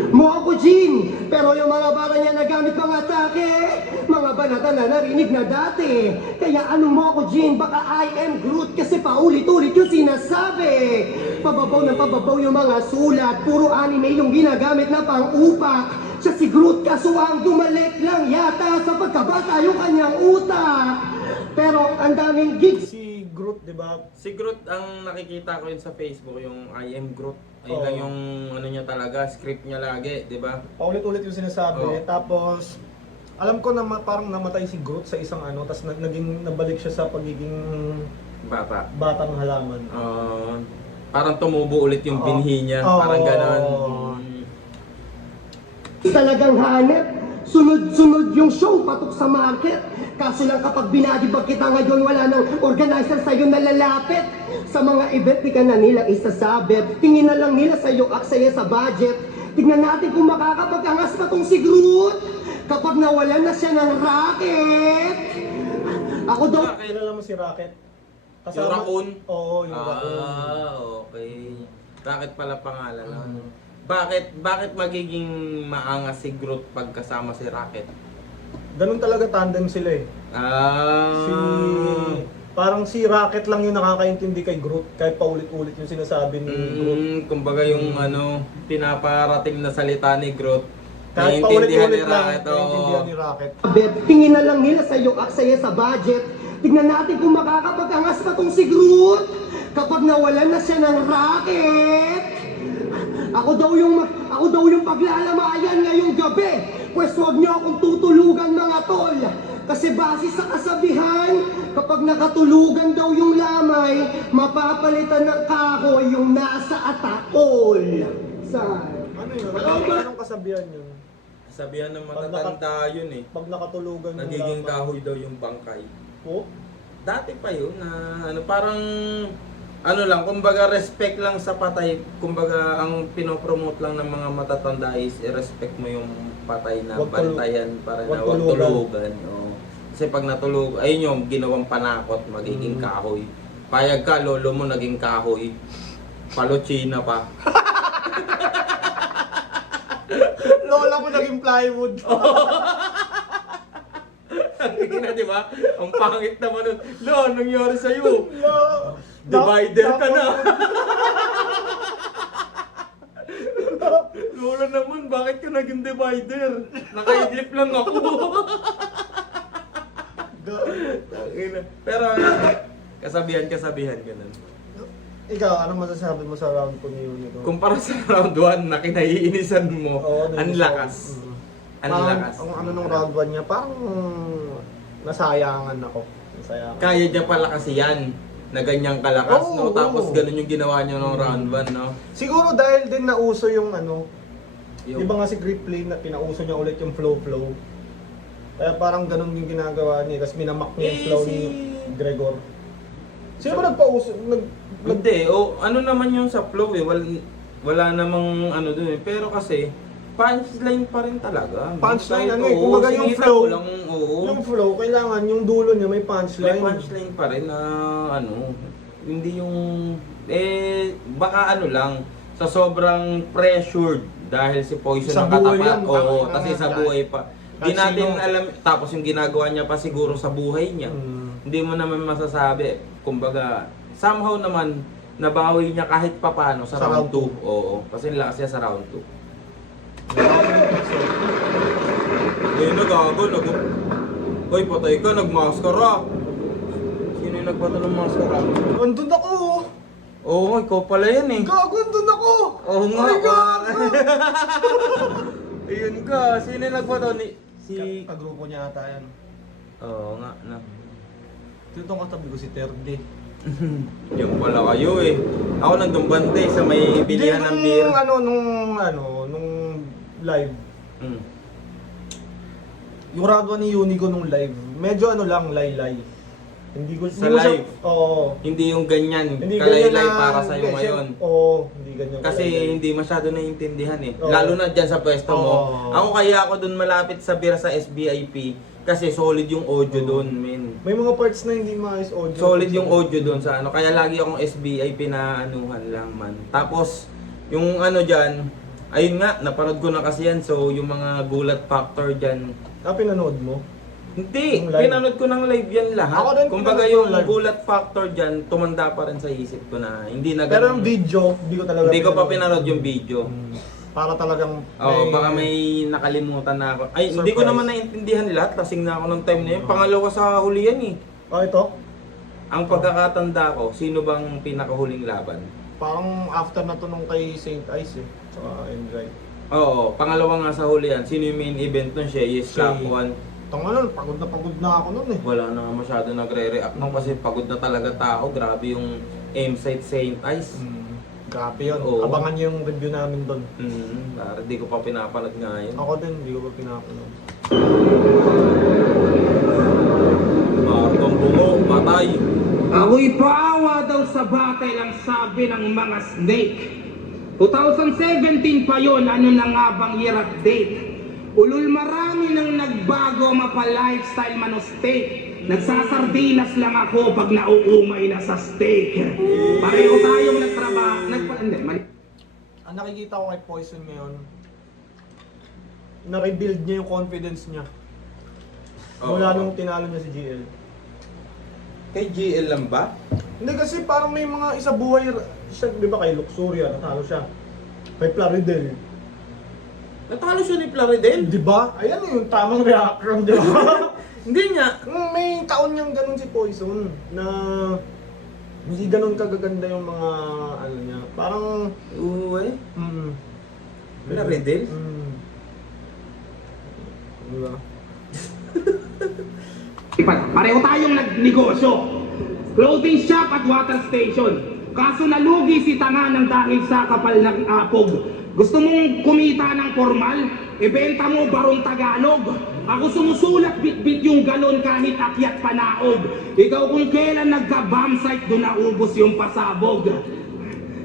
mo ako, Jean, pero yung mga bara niya nagamit mga atake, mga banata na narinig na dati. Kaya ano mo ako, Jean, baka I am Groot kasi paulit-ulit yung sinasabi. Pababaw na pababaw yung mga sulat, puro anime yung ginagamit na pang-upak. Siya si Groot kaso ang dumalik lang yata sa pagkabata yung kanyang utak. Pero ang daming gigs. Si Groot, di ba? Si Groot, ang nakikita ko yun sa Facebook, yung I am Groot. Ayun Oo. lang yung ano niya talaga, script niya lagi, di ba? Paulit-ulit yung sinasabi. Oo. Tapos, alam ko na parang namatay si Groot sa isang ano, tapos naging nabalik siya sa pagiging Bata. batang halaman. Parang tumubo ulit yung Oo. binhi niya, Oo. parang ganon. Talagang hanep, sunod-sunod yung show patok sa market. Kaso lang kapag binadibag kita ngayon, wala nang organizer sa'yo na lalapit. Sa mga event, di ka na nila isasabit. Tingin na lang nila sa'yo, aksaya sa budget. Tingnan natin kung makakapag-angas pa tong si Groot. Kapag nawalan na siya ng racket. Ako daw, Kilala mo si Rocket? Yung raccoon? Oo, yung raccoon. Ah, okay. Bakit pala pangalan nun? Mm. Bakit magiging maangas si Groot pagkasama si Rocket? Ganun talaga tandem sila eh. Ah. Parang si Rocket lang yung nakakaintindi kay Groot kahit paulit-ulit yung sinasabi ni Groot. Kumbaga yung pinaparating na salita ni Groot. Kahit naiintindihan paulit-ulit ni lang, Rocket, oo. naiintindihan ni Rocket. Tingin na lang nila sa iyo, aksaya sa budget. Tignan natin kung makakapag-angas pa tong si Groot kapag nawalan na siya ng Rocket. Ako daw yung paglalamayan ngayong gabi. Pwes huwag niyo akong tutulugan mga tol. Kasi base sa kasabihan, kapag nakatulugan daw yung lamay, mapapalitan ng kahoy yung nasa atakol. Ano yun? Anong kasabihan yun? Sabihan ng matatanda yun eh. Pag nakatulugan yung Nagiging laban. kahoy daw yung bangkay. Oh? Dati pa yun na parang lang, kumbaga respect lang sa patay. Kumbaga ang pinopromote lang ng mga matatanda is i-respect mo yung patay na Wag bantayan para na wag wag tulugan. tulugan. Oo. Kasi pag natulog, ayun yung ginawang panakot, magiging kahoy. Payag ka, lolo mo naging kahoy. Palochina pa. Lola ko naging plywood. Hindi na, di ba? Ang pangit naman nun. Lo, anong nangyari sa'yo? Lo, Divider ka na. Lola naman, bakit ka naging divider? Nakaidlip lang ako. Pero, kasabihan ganun. Ikaw, anong masasabi mo sa round ko ni Unico? Kumpara sa round 1 na kinaiinisan mo, Oo, ang lakas. Ang Parang, lakas. Ang ano nung round 1 niya, parang nasayangan ako. Nasayangan. Kaya niya pala kasi yan, na ganyang kalakas, Oo, no? Tapos oo. ganun yung ginawa niya nung round 1, no? Siguro dahil din nauso yung ano, Yung- di ba nga si Gripley na pinauso niya ulit yung flow-flow. Kaya parang ganun yung ginagawa niya, tapos minamak niya yung flow ni Gregor. Sino ba nagpauso? Hindi, ano naman yung sa flow eh, wala namang ano dun eh. Pero kasi, punchline pa rin talaga. Punchline, Kahit, ano eh, oo, kumbaga yung sinita flow. ko lang, oo. Yung flow, kailangan yung dulo niya may May punchline. punchline pa rin na hindi yung, baka lang, sa sobrang pressured dahil si Poison Sa ang buhay katapat. yan, Oo, tama kasi na. sa buhay pa. Di Kahit natin sino. alam, tapos yung ginagawa niya pa siguro sa buhay niya. Hindi mo naman masasabi. Kumbaga, somehow naman, nabawi niya kahit papano sa Sa round round 2. Oo, kasi lakas siya sa round 2. Ngayon nagago, Hoy, patay ka, nagmaskara. Sino yung nagpata ng maskara? Andun ako! Oo, ikaw pala yan eh. Gago, andun ako! Oo nga. Ay, gago! Ayun ka, sino yung nagpata ni... Si... Kagrupo niya ata yan. Oo nga, na. Dito ang katabi ko si Terde. Yung pala kayo eh. Ako nandun bante sa may bilihan ng beer. Nung live. Mm. Yung round 1 ni Unico nung live, medyo lay-lay. Hindi ko Sa hindi ko live? Oo. Hindi yung ganyan, Hindi kalaylay ganyan na para sa'yo hindi, ngayon. Oo, hindi ganyan. Kasi kalaylay. hindi masyado naiintindihan eh. Oo. Lalo na dyan sa pwesto mo. Oo. Ako kaya ako dun malapit sa beer sa SBIP kasi solid yung audio dun, men. May mga parts na hindi maayos audio. Solid yung audio dun sa ano. Kaya lagi akong SBIP na anuhan lang man. Tapos, yung dyan, ayun nga, napanood ko na kasi yan. So, yung mga gulat factor dyan, Pinanood mo? hindi, Yung live? pinanood ko ng live yan lahat. Ako din, Kumbaga pinanood ko yung ng live. gulat factor dyan, tumanda pa rin sa isip ko na hindi na Pero ganun. yung video, hindi ko talaga Hindi ko pa pinanood yung video. Para talagang Oo, baka may nakalimutan na ako. Ay, hindi ko Surprise. naman naintindihan lahat. Lasing na ako ng time na yun. Pangalawa sa huli yan eh. Oh, ito? Ang pagkakatanda ko, sino bang pinakahuling laban? Parang after na to nung kay Saint Ice eh. Tsaka Enjoy. Oo, pangalawa nga sa huli yan. Sino yung main event nun? Siya is Siya. top 1. Pagod na ako nun eh. Wala na masyado nagre-react nung kasi pagod na talaga tao. Grabe yung M-Site Saint Ice. Grabe yun. Oo. Abangan niyo yung review namin doon. Para di ko pa pinapanood ngayon. Ako din, hindi ko pa pinapanood. Martong bungo, patay. Ako'y paawa daw sa batay lang sabi ng mga snake. 2017 pa yon, ano na nga bang year at date? Ulul marami nang nagbago mapa-lifestyle man o state. Nagsasardinas lang ako pag nauumay na sa steak. Pareho tayong hindi, mali. Ang nakikita ko kay Poison ngayon, na-rebuild niya yung confidence niya. Mula nung tinalo niya si GL. Kay GL lang ba? Hindi kasi parang may mga isa buhay siya, di ba kay Luxuria, natalo siya. Kay Plaridel. Natalo siya ni Plaridel? Di ba? Ayan yung tamang reaction, di ba? Hindi niya. May taon niyang ganun si Poison na hindi ganun kagaganda yung mga ano niya. Parang Uy. mm, Plaridel? Di ba? Pareho tayong nagnegosyo. Clothing shop at water station. Kaso nalugi si Tanga ng dahil sa kapal ng apog. Gusto mong kumita ng formal? Ibenta mo barong Tagalog. Ako sumusulat bit-bit yung galon kahit akyat panaog. Ikaw kung kailan nagka-bomb site doon naubos yung pasabog.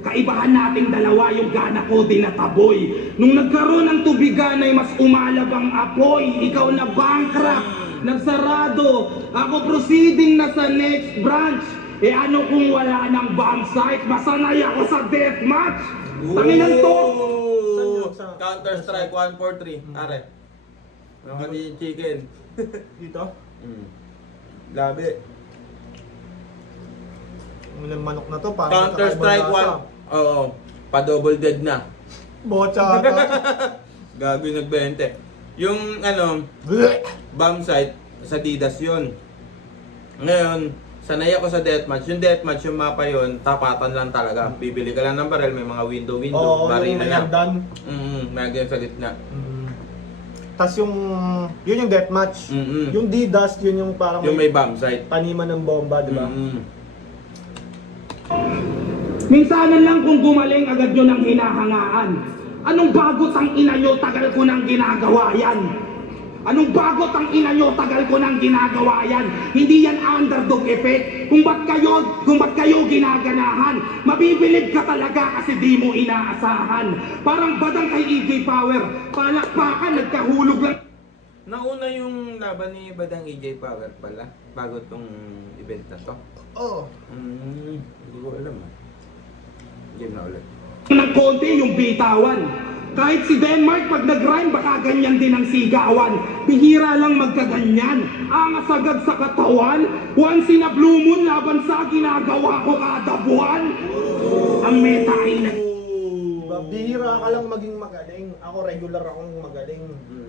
Kaibahan nating dalawa yung gana ko dinataboy. Nung nagkaroon ng tubigan ay mas umalab ang apoy. Ikaw na bankrupt, nagsarado. Ako proceeding na sa next branch. Eh ano kung wala ng bomb site? Masanay ako sa deathmatch. Tanginan to! Saan yun? Sa- Counter-Strike 143. Are. Mga yung chicken. Dito? Labi. Ang manok na to, parang Counter-Strike kakaibang lasa. 1. Oo. Pa-double dead na. Bocha ata. Gago yung nag-20. Yung bomb site, sa Didas yun. Ngayon, sanay ako sa deathmatch. Yung deathmatch, yung mapa yun, tapatan lang talaga. Bibili ka lang ng barrel, may mga window, Oo, baril yung na lang. hagdan. May ganyan sa gitna. Tapos yun yung deathmatch. Yung D-Dust, yun yung parang Yung may bomb site. taniman ng bomba, di ba? Minsanan lang kung gumaling agad nyo ng hinahangaan. Anong bagot ang ina nyo, tagal ko nang ginagawa yan. Anong bagot ang ina nyo, tagal ko nang ginagawa yan. Hindi yan underdog effect. Kung ba't kayo ginaganahan, mabibilib ka talaga kasi di mo inaasahan. Parang badang kay EJ Power, palakpakan, nagkahulog lang. Nauna yung laban ni Badang EJ Power pala, bago tong event na to. Oo. Hindi ko alam Game na ulit. Ng konti yung bitawan. Kahit si Denmark pag nag-rhyme baka ganyan din ang sigawan. Bihira lang magkaganyan. Angas agad sa katawan. Once in a blue moon laban sa ginagawa ko kada buwan. Ang meta ay Diba? Bihira ka lang maging magaling. Ako regular akong magaling.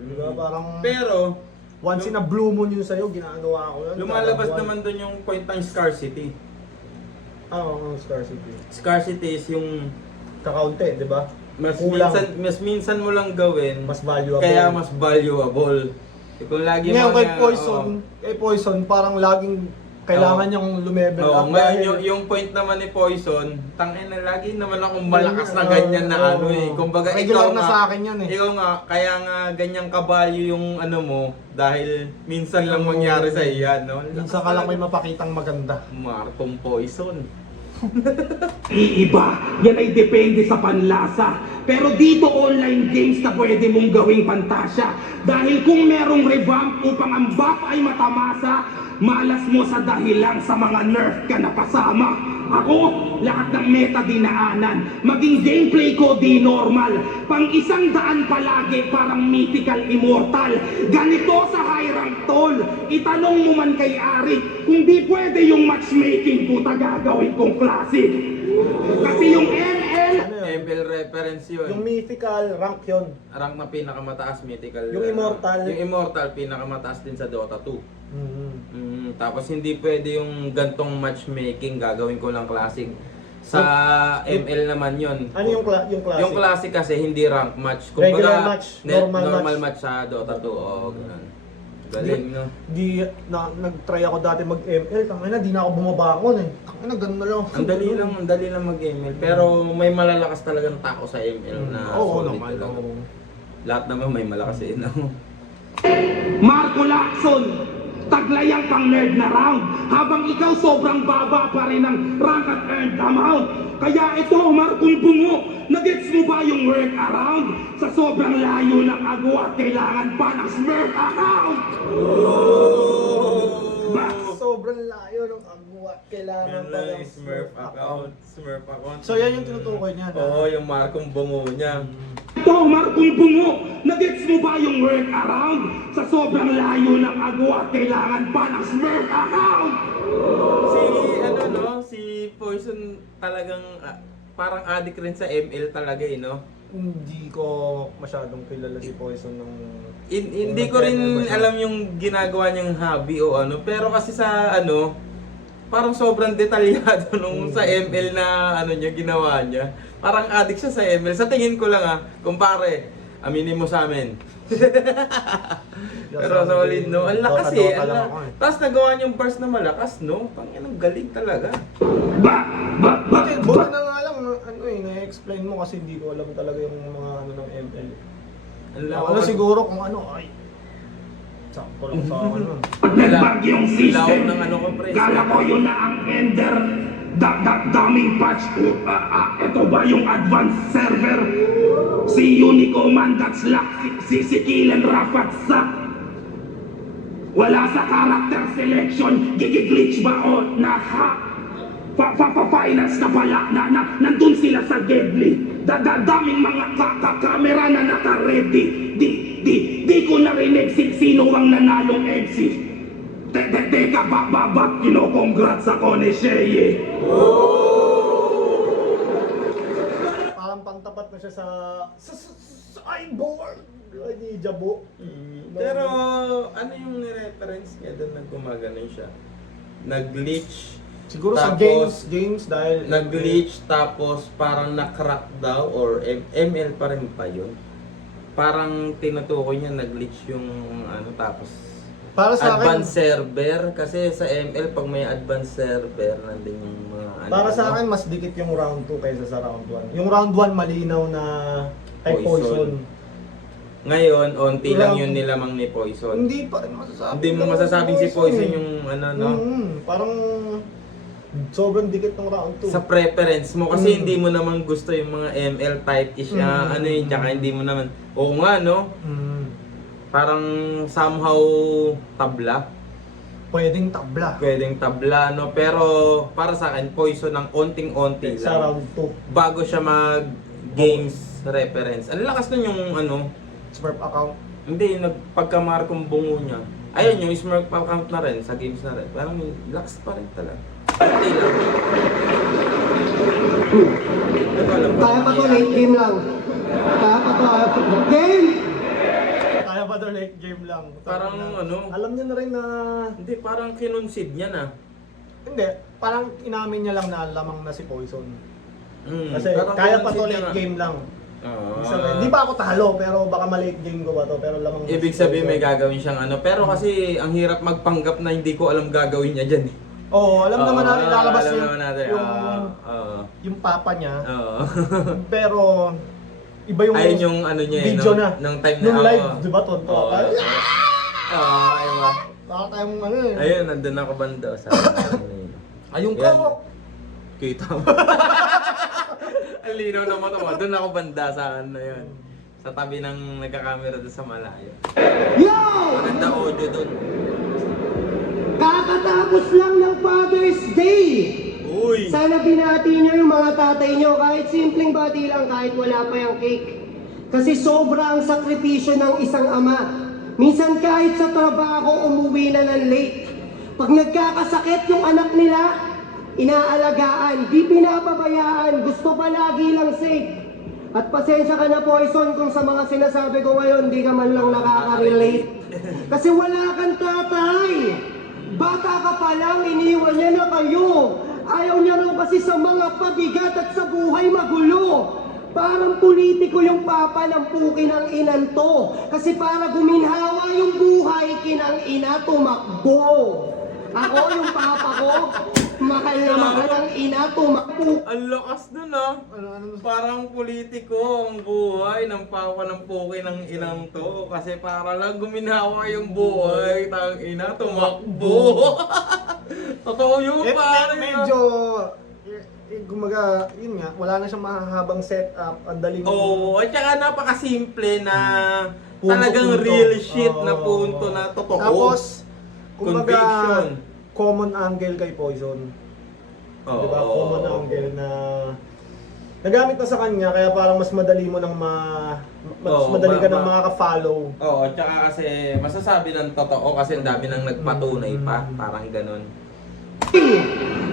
Diba? Parang Pero, once in a blue moon yun sa'yo, ginagawa ko yun. lumalabas Kada buwan. naman doon yung point ng scarcity. Oo, scarcity. Scarcity is yung Kakaunti, di ba? mas Kulang. minsan mo lang gawin, Mas valuable. kaya mas valuable. Kung lagi Ngayon mo kay nga- Poison, parang laging kailangan niyang lumevel Oo, up. ngayon dahil- yung point naman ni Poison, tangin na lagi naman akong malakas na ganyan na Oo. Kumbaga Regular ikaw na nga, sa akin yan eh. Ikaw nga, kaya nga ganyang kabalyo yung ano mo, dahil minsan lang mangyari sa iyan, no? Minsan ka lang may mapakitang maganda. Markong Poison. iiba. Yan ay depende sa panlasa. Pero dito online games na pwede mong gawing pantasya. Dahil kung merong revamp upang ang buff ay matamasa, malas mo sa dahilan sa mga nerf ka na pasama. Ako, lahat ng meta dinaanan. Maging gameplay ko di normal. Pang 100 palagi parang mythical immortal. Ganito sa high rank tol. Itanong mo man kay Arik, kung di pwede yung matchmaking puta gagawin kong classic. Kasi yung ML, Ano yun? ML reference yun. Yung mythical rank yun. Rank na pinakamataas, mythical. Yung immortal. Yung immortal, pinakamataas din sa Dota 2. Mhm. Tapos hindi pwede yung gantong matchmaking, gagawin ko lang classic. Sa ML naman yun. Ano yung classic? Yung classic kasi hindi rank match. Regular match, normal match sa Dota 2. Oo, ganun. Galing, no? Nag-try ako dati mag-ML, tangina, di na ako bumabangon eh. Tangina, ganun na lang. Ang dali lang mag-ML. Pero may malalakas talagang tao sa ML na Oo solid naman. talaga. Oo. Lahat naman may malakas eh, no? Marco Lacson, taglayang pang nerd na round. Habang ikaw sobrang baba pa rin ang rank at earned amount. Kaya ito, Markong Bungo, nagets mo ba yung workaround? Sa sobrang layo ng agwat, kailangan pa ng smurf account. Sobrang layo ng agwat. Kailangan pa Yan ng Smurf account. Smurf account. So yan yung tinutukoy niya. Oo, yung markong bungo niya. Ito, Markong Bungo, nagets mo ba yung workaround? Sa sobrang layo ng agwa, kailangan pa ng Smurf account! Si Poison talagang parang addict rin sa ML talaga no? Hindi ko masyadong kilala si Poison nung... Hindi ko rin alam yung ginagawa niyang hobby o ano, pero kasi sa parang sobrang detalyado nung sa ML na niya ginawa niya. Parang addict siya sa ML. Sa tingin ko lang kumpare, aminin mo sa amin. Pero solid no, ang lakas Tapos nagawa niya yung burst na malakas no, ang galing talaga. Buti na nga lang, na-explain mo kasi hindi ko alam talaga yung mga ng ML. Siguro kung ay, sakto lang sa Nagbagyong system, ng ko pre. kala ko yun na ang ender. Daming patch. Ito ba yung advanced server? Si Unico man, that's luck. Si Killen Rafat sa wala sa character selection. Gigiglitch ba o naka finance na pala nandun sila sa Gedli. Daming mga kamera na naka-ready. Di ko narinig sino ang nanalong exit. Teka, ba't kino-congrats ako ni Sheye? parang pantapat na siya sa cyborg ni Jabo. Pero ano yung reference niya doon na gumaganon siya? Nag-glitch. Siguro sa tapos, James dahil nag-glitch tapos parang na-crack daw or ML pa rin pa yun. Parang tinutukoy niya nag-glitch yung tapos para sa advanced akin, server kasi sa ML pag may advanced server nandun yung mga para sa akin mas dikit yung round 2 kaysa sa round 1. Yung round 1 malinaw na kay Poison. Ngayon, onti lang yun nilamang ni Poison. Hindi pa rin masasabi. Hindi mo masasabing si Poison yung parang sobrang dikit ng round 2. sa preference mo kasi hindi mo naman gusto yung mga ML type ish na tsaka hindi mo naman oo nga no parang somehow tabla pwedeng tabla no pero para sa akin Poison ng onting-onti sa lang round 2. bago siya mag games reference ang lakas nun yung Smurf account. hindi nagpagkamarkong bungo niya ayun yung Smurf account na rin sa games na rin parang lakas pa rin talaga konti lang. Kaya pa to, late game lang. Game! Kaya pa daw late game lang. Parang Alam niya na rin na... hindi, parang kinonsid niya na. Hindi, parang inamin niya lang na lamang na si Poison. Kasi parang kaya pa to kinonsid niya late na. game lang. Hindi pa ako talo, pero baka ma-late game ko ba to, pero lamang na Ibig si sabihin may Poison. gagawin siyang pero kasi ang hirap magpanggap na hindi ko alam gagawin niya dyan. Oo, alam naman natin lalabas alam yung, naman natin. yung papa niya. Oo. Pero iba yung Ayun yung niya video na. Nung time na Nung live, di ba, tonto? Oo. Ayun ba? Baka tayong Ayun, nandun ako banda sa Ayun Yan. ka! Kita mo. Ang linaw na mata mo. Doon ako banda sa yun. Sa tabi ng nagkakamera doon sa malayo. Yo! Maganda audio doon. Kakatapos lang ng Father's Day! Uy! Sana binati niyo yung mga tatay niyo kahit simpleng bati lang kahit wala pa yung cake. Kasi sobra ang sakripisyo ng isang ama. Minsan kahit sa trabaho umuwi na ng late. Pag nagkakasakit yung anak nila, inaalagaan, di pinapabayaan, gusto palagi lang safe. At pasensya ka na Poison kung sa mga sinasabi ko ngayon, di ka man lang nakaka-relate. Kasi wala kang tatay. Bata ka pa lang, iniwan niya na kayo. Ayaw niya raw kasi sa mga pabigat at sa buhay magulo. Parang politiko yung papa ng puki ng inan to. Kasi para guminhawa yung buhay, kinang ina tumakbo. Ako yung papa ko, mahal na mahal ang ina tumakbo. Ang lakas nun Parang politiko ang buhay ng papa ng puki ng inang to. Kasi para lang guminawa yung buhay, tang ina, tumakbo. Totoo yun, pare. Medyo gumaga, yun nga, wala na siyang mahahabang setup, ang daling... At saka napakasimple na Punto-punto. talagang real shit na punto na totoo. Tapos, kumbaga, conviction. common angle kay Poison. Oo. Diba? Common angle na nagamit na sa kanya, kaya parang mas madali mo nang mas Oo, madali ka nang makaka-follow. Oo, tsaka kasi masasabi ng totoo kasi ang dami nang nagpatunay pa, parang ganun.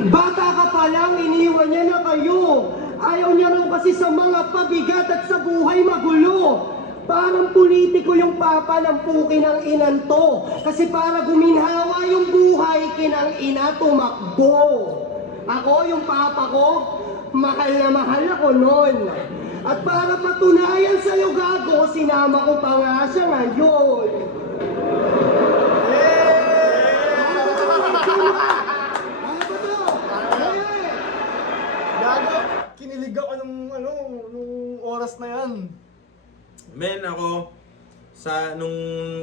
Bata ka pa lang, iniwan niya na kayo. Ayaw niya raw kasi sa mga pabigat at sa buhay magulo. Parang politiko yung papa ng puki ng inan to. Kasi para guminhawa yung buhay, kinang ina tumakbo. Ako, yung papa ko, mahal na mahal ako noon. At para patunayan sa'yo gago, sinama ko pa nga siya ngayon. Ano ba to? Gago, kinilig ako nung oras na yan. Men, ako, nung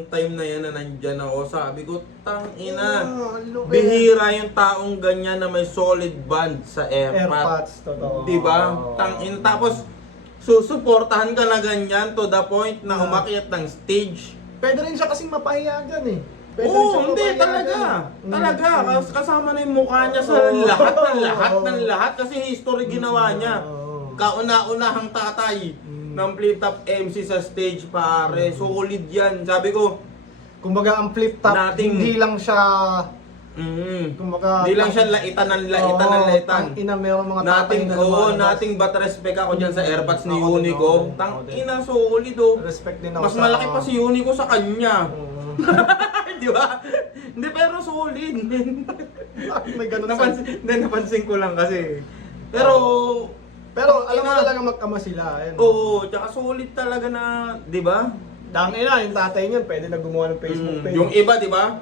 time na yan na nandyan ako, sabi ko, tang ina, bihira yung taong ganyan na may solid band sa AirPods. AirPods, totoo. Diba? Tang ina, tapos susuportahan ka na ganyan to the point na umakyat ng stage. Pwede rin siya kasing mapahiya dyan eh. Pwede rin Oo, siya hindi, mapahiya talaga. dyan. Talaga, kasama na yung mukha niya sa Oo. lahat ng lahat kasi history ginawa niya. Oo. Kauna-unahang tatay ng flip top MC sa stage, pare. Solid yan. Sabi ko, Kumbaga ang flip top, Nating- hindi lang siya, kumbaga, hindi lang siya laitan ng laitan. Ina, meron mga tatay Nating, na oo, lumalabas. nating but respect ako dyan sa AirPods ni Ako din, Unico. ako din, Tang ako din. ina, solid oh. Respect din ako Mas sa... malaki pa si Unico sa kanya. Oo. Di ba? Hindi, pero solid. May ganun sa... Napansin ko lang kasi. Pero, Pero alam mo Ina. talaga magkama sila. Ayun. oo, tsaka solid talaga na, di ba? Dangina, yung tatay niyan, pwede na gumawa ng Facebook page. Yung iba, di ba?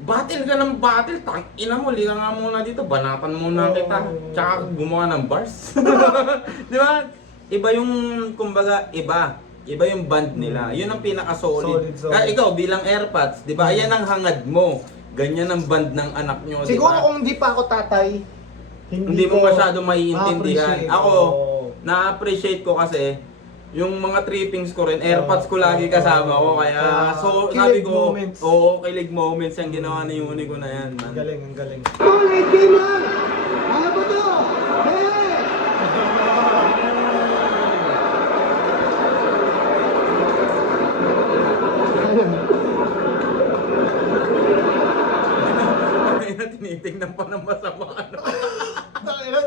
Battle ka ng battle, tang ina mo, liga nga muna dito, banatan muna Oo. kita. Tsaka gumawa ng bars. Di ba? Iba yung, kumbaga, iba yung band nila. Yun ang pinaka-solid. Solid, solid. Kaya ikaw, bilang AirPods, di ba? Ayan ang hangad mo. Ganyan ang band ng anak nyo, di Siguro ba? kung hindi pa ako tatay, Hindi mo ko masyado maiintindihan. ma-appreciate. Ako, Oo. na-appreciate ko kasi, yung mga trippings ko rin, AirPods ko lagi kasama ko. Kaya, so, sabi kilig ko, moments. oo, kilig moments yung ginawa ni Unico na yan, Ang man. galing, ang galing. Oh, late game lang! Ano ba to? Hey! Kaya tinitingnan pa ng masama, ano. Tangina,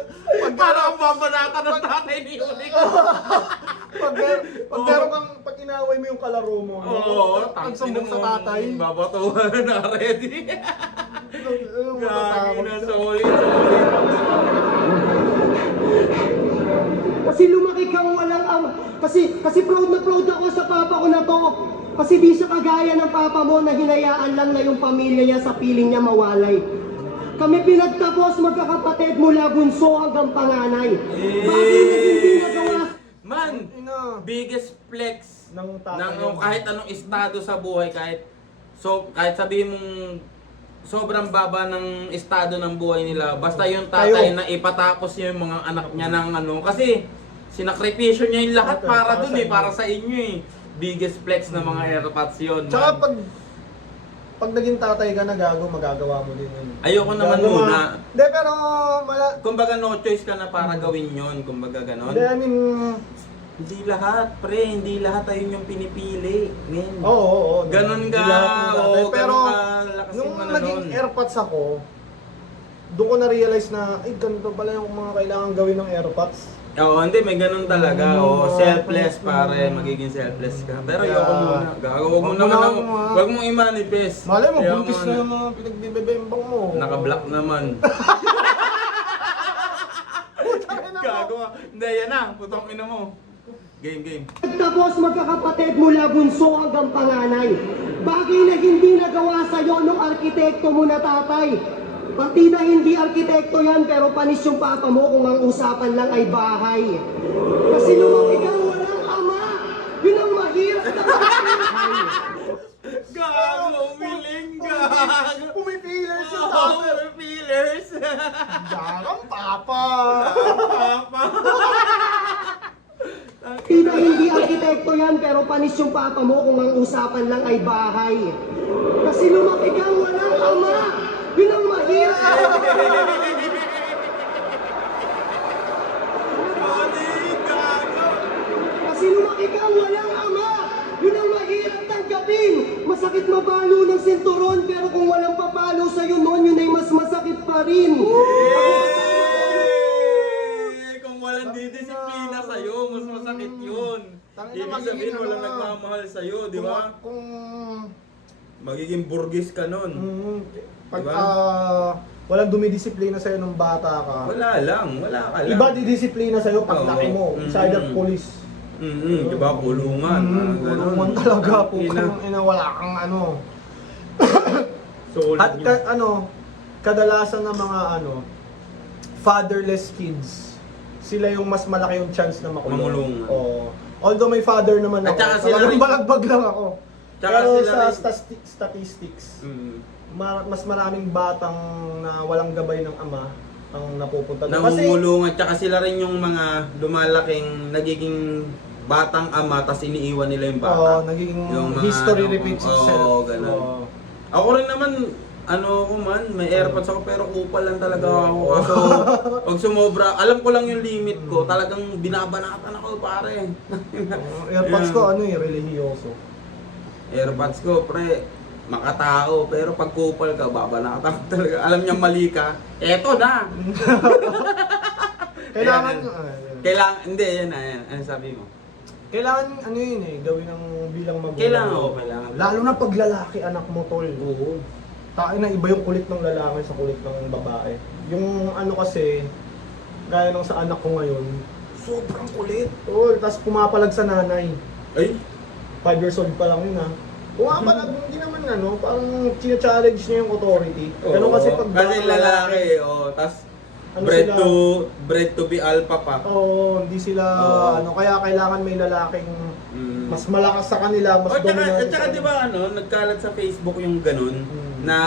Parang ang babanata ng tatay ni Unico. pag meron kang, pag inaway mo yung kalaro mo, Oo, pag sumbong sa tatay, babatuhan na ready. Gagi matatakot na, ka. solid. Kasi lumaki kang walang ama. Kasi proud na proud ako sa papa ko na to. Kasi di siya kagaya ng papa mo na hinayaan lang na yung pamilya niya sa piling niya mawalay. Kami pinagtapos magkakapatid mula bunso hanggang panganay. Bagay na hindi nagawa. Man, Ina. biggest flex Ng tatay ng yun. kahit anong estado sa buhay, kahit sabihin mong sobrang baba ng estado ng buhay nila, basta yung tatay Kayo. na ipatapos niya yung mga anak niya ng ano, kasi sinakripisyo niya yung lahat Okay, para para dun sa eh, inyo. para sa inyo eh. Biggest flex ng mga AirPods yun. Tsaka man. pag naging tatay ka na gago, magagawa mo din yun. Ayoko naman Gagawa. muna. Hindi, pero Kumbaga no choice ka na para gawin yon, kumbaga ganon. Hindi, I mean, Hindi lahat, pre, hindi lahat ayun yung pinipili. Men. oo. Ganon Hindi ka, lahat ng tatay. oo, Pero, ganon ka, lakas nung yung ano naging nun. AirPods ako, doon ko na-realize na, ay, ganito pala yung mga kailangan gawin ng AirPods. Oo, hindi, may ganun talaga. Oo, Oo, selfless, oo. pare, magiging selfless ka. Pero Kaya, ayoko muna. Gago, wag mo wag mo naman, na- wag mong i-manifest. Malay mo, Ayoko buntis muna. na yung mga pinagbibibembang mo. Naka-block naman. Gago, hindi, yan na, putong ina mo. Game. Tapos magkakapatid mula bunso hanggang panganay. Bagay na hindi nagawa sa'yo nung arkitekto mo na tatay. Partida hindi arkitekto yan pero panis yung papa mo kung ang usapan lang ay bahay. Kasi lumaki kang walang ama. Yun ang mahirap na buhay. Gago, willing gago. Pumipillers yung Oo, tatay. feelers. Garang papa. Papa. Tila hindi arkitekto yan, pero panis yung papa mo kung ang usapan lang ay bahay. Kasi lumaki kang walang ama. Yun ang mahirap. Kasi lumaki kang walang ama. Yun ang mahirap tanggapin. Masakit mabalo ng sinturon, pero kung walang papalo sa'yo noon, yun ay mas masakit pa rin. Kung walang didisiplina sa'yo, mas masakit yun. Ibig sabihin, walang nagmamahal sa'yo, di ba? Kung Magiging burgis ka nun. pag Diba? walang dumidisiplina sa'yo nung bata ka, Wala ka lang. iba didisiplina sa'yo pag Oo. laki mo. It's either police. Di ba? Kulungan. Ganun. Kulungan talaga po. Ina. Wala kang ano. Solid At yun. kadalasan ng mga fatherless kids, sila yung mas malaki yung chance na makulong. Mamulong. Oo. Although may father naman At ako. saka sila Talagang rin- balagbag lang ako. Tsaka Pero sila sa rin- statistics, Mm. mas maraming batang na walang gabay ng ama ang napupunta doon. Namumulungan, tsaka sila rin yung mga lumalaking, nagiging batang ama, tas iniiwan nila yung bata. naging Yung mga history ano, repeats oo, itself. ganun. Oo. Ako rin naman, may airpods ako pero kupal lang talaga ako. So, pag sumobra, alam ko lang yung limit ko, talagang binabanatan ako pare. AirPods Yeah. ko relihiyoso. Airpods ko, pre, makatao, pero pag kupal ka, babanatan ka talaga. Alam niya mali ka, eto na! Kailangan Kailangan, hindi, yan na, yan. Ano sabi mo? kailangan yun gawin ng bilang magulang. Kailangan. Lalo na pag lalaki anak mo tol. Oo. Tain na iba yung kulit ng lalaki sa kulit ng babae. Yung kasi, gaya ng sa anak ko ngayon, sobrang kulit. Tol, tapos pumapalag sa nanay. Ay, 5 years old pa lang yun Pumapalag, hindi naman parang challenge niya yung authority. Ganun kasi pag kasi lalaki, tas sila? bred to be alpha pa. hindi sila, Oo. kaya kailangan may lalaking Mm. mas malakas sa kanila, mas dominant. At saka di ba nagkalat sa Facebook yung ganun, Mm. na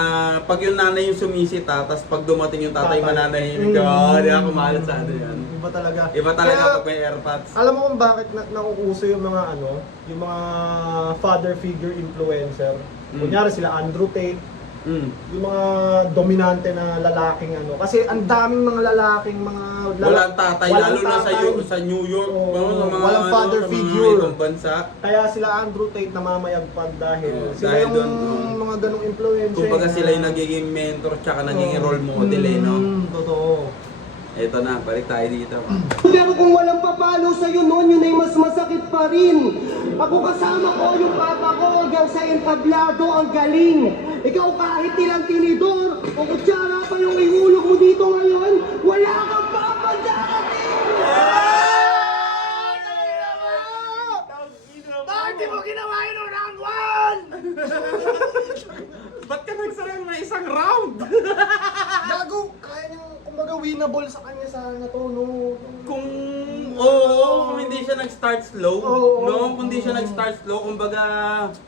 pag yung nanay yung sumisita, tas pag dumating yung tatay Tatay. mananahimik ka, di ba kumalat sa ano yan. Iba talaga. Iba talaga Kaya, pag may airpods. alam mo kung bakit nauuso yung mga yung mga father figure influencer. Kunyari sila Andrew Tate, Mm. yung mga dominante na lalaking kasi ang daming mga lalaking Walang tatay, walang lalo na tatay. sa New York, Oo, sa mga, walang father sa mga figure. ibang bansa. Kaya sila Andrew Tate namamayagpag dahil Oo, sila dahil yung doon, oo. mga ganong influencer. Kumbaga sila yung nagiging mentor tsaka nagiging role model no? Totoo. Eto na, balik tayo dito. Pero kung walang papalo sa'yo noon, yun ay mas masakit pa rin. Ako kasama ko yung papa ko hanggang sa entablado ang galing. Ikaw kahit ilang tinidor o kutsara pa yung ihulog mo dito ngayon, wala kang papadarating! Bakit di mo ginawa yun noong round 1? Ba't ka nagsayang na isang round? Gago, kaya niyang kumbaga winnable sa kanya sana to, no? Kung hindi siya nag-start slow, Oo. no? Kung hindi siya nag-start slow, kumbaga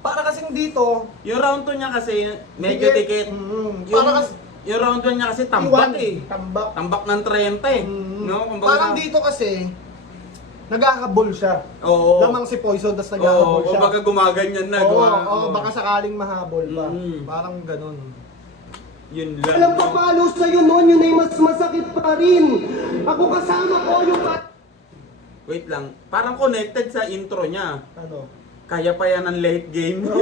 Para kasing dito, yung round 2 niya kasi medyo dikit. Mm, Yung, para kasi yung round 1 niya kasi tambak iwan, eh. Tambak. Tambak ng 30 eh. Mm. No? Kumbaga, Parang dito kasi, naghahabol siya. Oo. Lamang si Poison, tapos Oo, naghahabol siya. kumbaga gumaganyan na. Oo, baka sakaling mahabol pa. Mm. Parang ganun. Yun Walang lang. papalo sa'yo noon, yun ay mas masakit pa rin. Ako kasama ko yung Wait lang, parang connected sa intro niya. Ano? Kaya pa yan ang late game. Oo,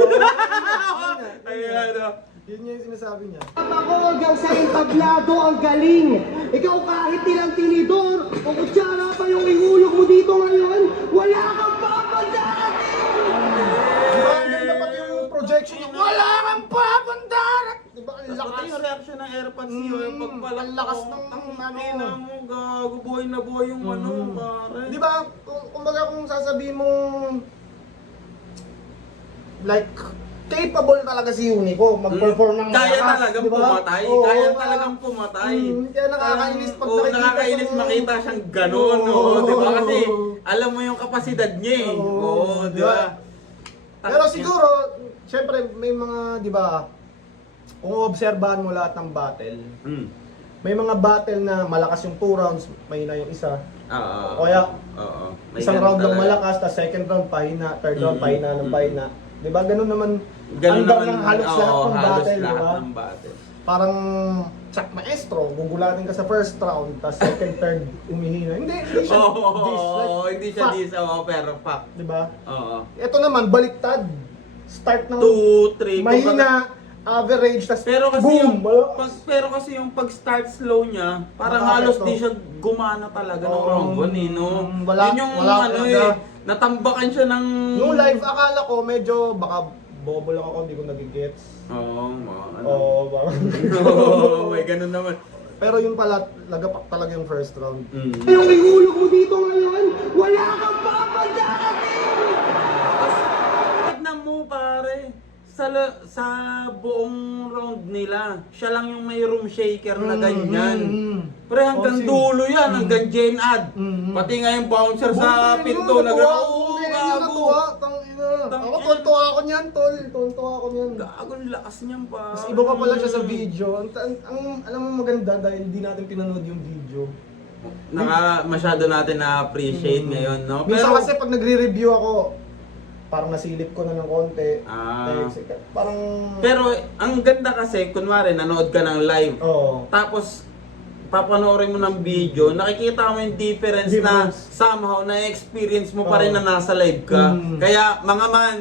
Ayan, ano. Yun yung sinasabi niya. papa ko hanggang sa entablado ang galing. Ikaw kahit ilang tinidor o kutsara pa yung ihulog mo dito ngayon, wala kang papadarating! Diba, ang ganda pati yung projection niya. Wala kang papuntar! Diba, ang Pati lakas. yung reaction ng AirPods niyo, yung pagpalak ang lakas ko, ng ina mo, gago, buhay na buhay yung pare. Di ba, kumbaga kung sasabihin mo, like, capable talaga si Unico mag-perform ng Kaya malakas, talagang di ba? pumatay, Oo, kaya nga. talagang pumatay. Kaya nakakainis pag Oo, nakakainis siyang- makita siyang ganun, Oo. di ba? Kasi alam mo yung kapasidad niya eh. Oo, di ba? Pero siguro, syempre may mga, di ba, kung obserbahan mo lahat ng battle, Mm. may mga battle na malakas yung 2 rounds, mahina yung isa. Oo. O kaya, May isang ganun round lang talaga. malakas, tapos second round pahina, third round pahina ng pahina. Di ba? Ganun naman, Ganun andar naman, ng halos lahat ng halos battle, di lahat ba? ng battle. Parang Chuck Maestro, gugulatin ka sa first round, tapos second, third, umihina. Hindi siya diss, like, Hindi siya fact, diss, pero fact. di ba? Oo. Ito naman, baliktad. Start ng 2, 3, mahina, average, tapos pero kasi boom! pero kasi yung pag-start slow niya, parang Bakit halos to? di siya gumana talaga ng Oo. round 1 eh, no? Wala- Yun yung wala ano talaga. natambakan siya ng... Nung live, akala ko medyo, baka bobo lang ako, hindi ko nagigets. Oo, ano. Oo, baka. Oo, may ganun naman. Pero yung pala, lagapak talaga yung first round. Anong ihulog mo dito ngayon? Wala kang papagdarating! Tignan mo pare, sa buong round nila, siya lang yung may room shaker na ganyan. Pre hanggang Oh, dulo yan, hanggang Gen Ad. Mm. Pati nga yung bouncer sa pinto na gano'n. Oo, gago. Ako, tontuwa ako niyan, tol. Tontuwa ako niyan. Gago, lakas niyan pa. Mas iba pa pala siya sa video. Alam mo maganda dahil hindi natin pinanood yung video. Masyado natin na-appreciate ngayon, no? Minsan kasi pag nagre-review ako, parang nasilip ko na ng konti. Ah. Parang... Pero ang ganda kasi, kunwari, nanood ka ng live. Oo. Tapos, papanoorin mo ng video, nakikita mo yung difference na Difference. somehow na-experience mo pa rin Oo. na nasa live ka. Mm. Kaya, mga man,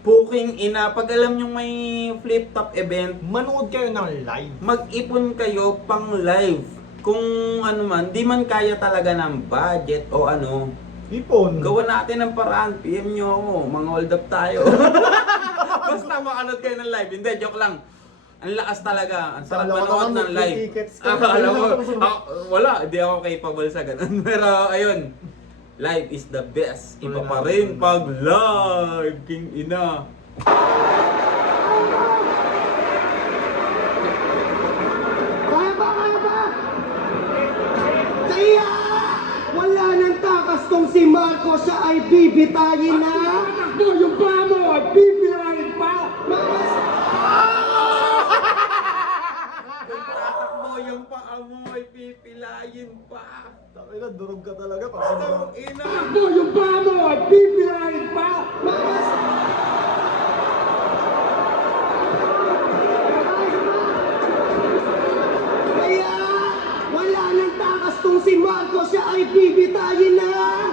booking ina, pag alam nyo may flip-top event, Manood kayo ng live. mag-ipon kayo pang live. Kung ano man, di man kaya talaga ng budget o ano, Ipon. gawa natin ng paraan, PM nyo ako, mga hold up tayo. Basta makanood kayo ng live. Hindi, joke lang. Ang lakas talaga. Ang sarap Akala ko manood naman ng may live. tickets ka. Akala mo, wala, hindi ako capable sa ganun. Pero ayun, live is the best. Iba pa rin pag live, king ina. Kaya ba? Kaya! Wala nang takas tong si Marco, siya ay bibitayin na! Takbo yung pa mo! Bibirayin pa! Kung tatakbo yung paamoy, pipilayin pa. Takina, durog ka talaga. Pag sinabi. Ang ina. Takbo yung pa mo! Bibirayin pa! Kaya wala nang takas tong si Marco, siya ay bibitayin na!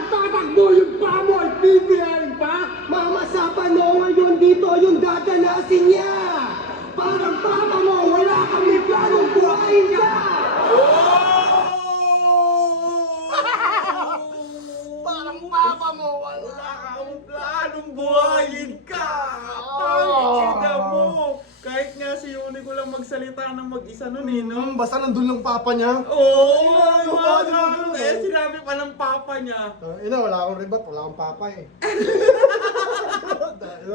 Tatakbo yung pa mo! Bibirayin pa! Mama, sa panahon ngayon dito yung dadanasin niya! Parang papa mo, wala kami planong buhayin ka! Parang papa mo, Wala kang planong buhayin ka! Tangina mo! Kahit nga si Yuni ko lang magsalita ng mag-isa nun eh, no? Basta nandun lang papa niya. Oo! Ano? Kaya sinabi pa ng papa niya. Ina, wala akong ribat, wala akong papa eh.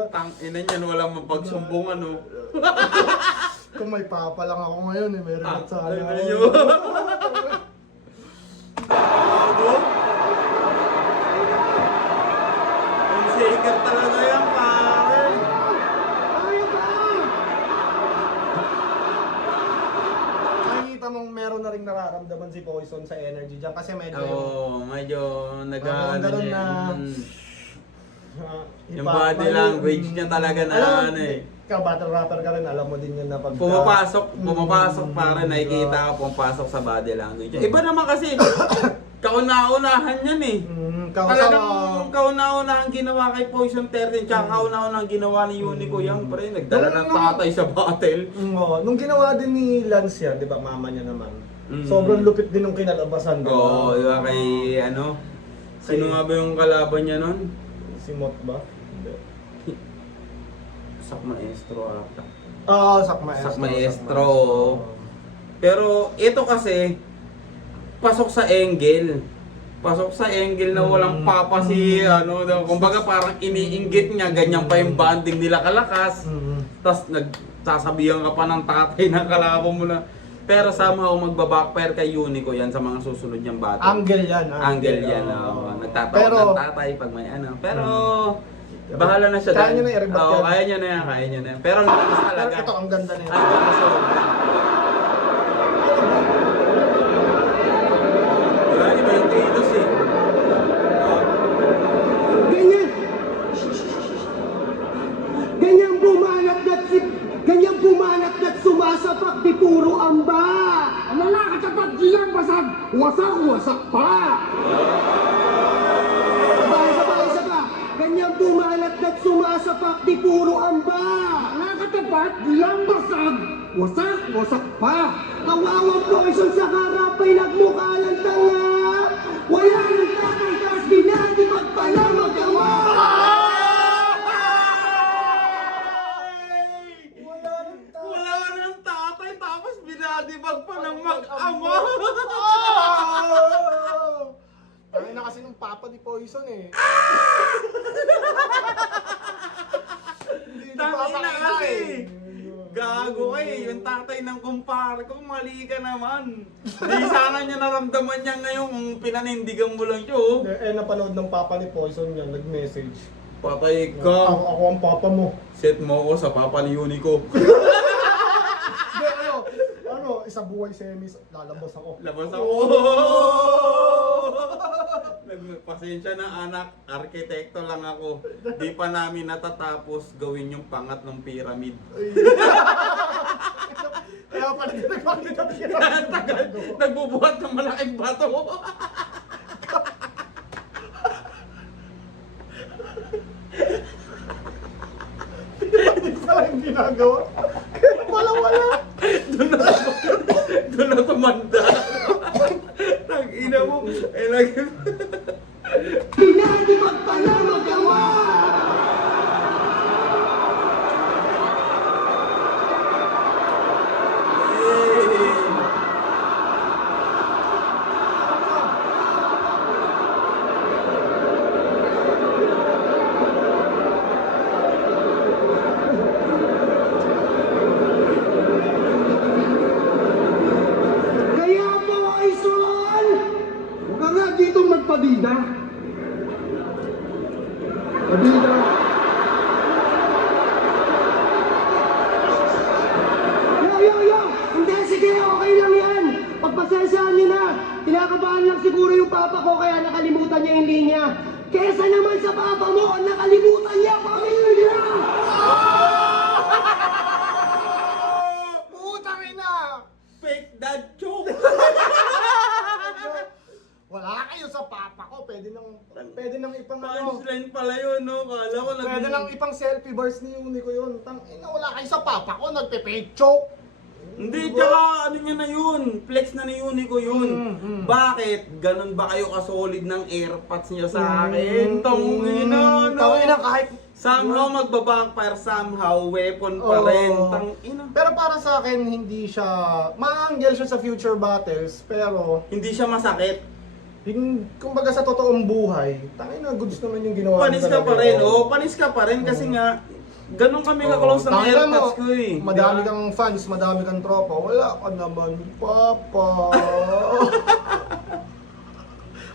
Tang ina niyan, walang mapagsumbungan, no? Kung may papa lang ako ngayon eh, may ribat sana Ano ako. yun? Gago? Ang shaker talaga yan, pare. Kaya ba? Nakikita mong meron na rin nararamdaman si Poison sa energy dyan kasi medyo Oo, medyo Parang nag-ano ganun niya. Yung ipa- body language niya talaga na ano eh. Ikaw, battle rapper ka rin, alam mo din yun na pag... Pumapasok para nakikita ka pumapasok sa body language. Iba naman kasi, kauna-unahan yan eh. Talagang kauna-unahan ginawa kay Poison 13, tsaka kauna-unahan ginawa ni Unico yan, pre. Nagdala ng tatay sa battle. Nung ginawa din ni Lance yan, di ba, mama niya naman. Mm. Sobrang lupit din nung kinalabasan, di ba? Oo, di ba kay ano? Sino nga ba yung kalaban niya nun? Si Mot ba? Hindi. Sak Maestro ata. Sak Maestro. Sak Maestro. Pero ito kasi, pasok sa angle. Pasok sa angle na walang papa si ano, kumbaga parang iniinggit niya, ganyan pa yung bonding nila kalakas. Tapos nagsasabihan ka pa ng tatay ng kalaban mo na. Pero somehow magbabackfire kay Unico yan sa mga susunod niyang battle. Angle yan. Angle yan. Nagtatawag Pero- ng tatay pag may ano. Pero bahala na siya. Kaya dahil- niya na i-rebut Oo, yan. kaya niya na yan, kaya niya na yan. Pero ang lakas Pero talaga. ito, ang ganda na yan. Ang ganda sa wasak pa! Isa pa. Ganyang bumalat at sumasapak, di puro amba. Nakatapat, lambasag, wasak pa! Kawawang poison sa harap ay nagmukha ng tanga. Wala nang tatay, tas binatibag pa na magawa. Wala nang tatay, tapos binadibag pa ng mag-ama. Tayo na kasi ng papa ni Poison eh. Hindi Tangina papakita kasi. eh. Gago eh, yung tatay ng kumpare ko, mali ka naman. Di sana niya naramdaman niya ngayon kung pinanindigan mo lang siya, oh. Napanood ng papa ni Poison yan, nag-message. Patay Ako ka. ang papa mo. Set mo ako sa papa ni Unico. Hindi, isa buhay semis, lalabas ako. Labas ako. Pasensya na anak, arkitekto lang ako. Di pa namin natatapos gawin yung pangat ng pyramid. Kaya pala hindi nagpakita siya. Tagal, nagbubuhat ng malaking bato. Hindi pala yung ginagawa. Kaya pala wala. Doon na tumanda. Tag-ina mo. Eh, lagi. Binatibag pa na magawa. Kaya po ay suon. Huwag ka nga dito magpabida. Pabida. Yo! Hindi, sige, okay lang yan. Pagpasensyahan niyo na. Kinakabahan lang siguro yung papa ko kaya nakalimutan niya yung linya. Kesa naman sa papa mo, nakalimutan niya ang pamilya! Putang ina! Fake dad joke. Wala kayo sa papa ko. Pwede nang ipang ano. Punchline pala yun, no? Kala ko Pwede nang ipang selfie bars ni Unico yun. Tang ina, wala kayo sa papa ko. Nagpe-fake joke. Hindi, tsaka ano niya na yun, flex na ni Unico yun. Bakit? Ganon ba kayo kasolid ng airpods niya sa akin? Tangina, no? Tangina, kahit Somehow magbabackfire, somehow weapon pa rin. Oo. Tangina. Pero para sa akin, hindi siya, maanggel siya sa future battles, pero, Hindi siya masakit. kumbaga sa totoong buhay, tangina, goods naman yung ginawa Panis niya ka pa talaga. rin, oh. Panis ka pa rin kasi nga, ganon kami ka-close ng Tangina mo, airpods ko eh. madami Diba? kang fans, madami kang tropa, wala ka naman, papa.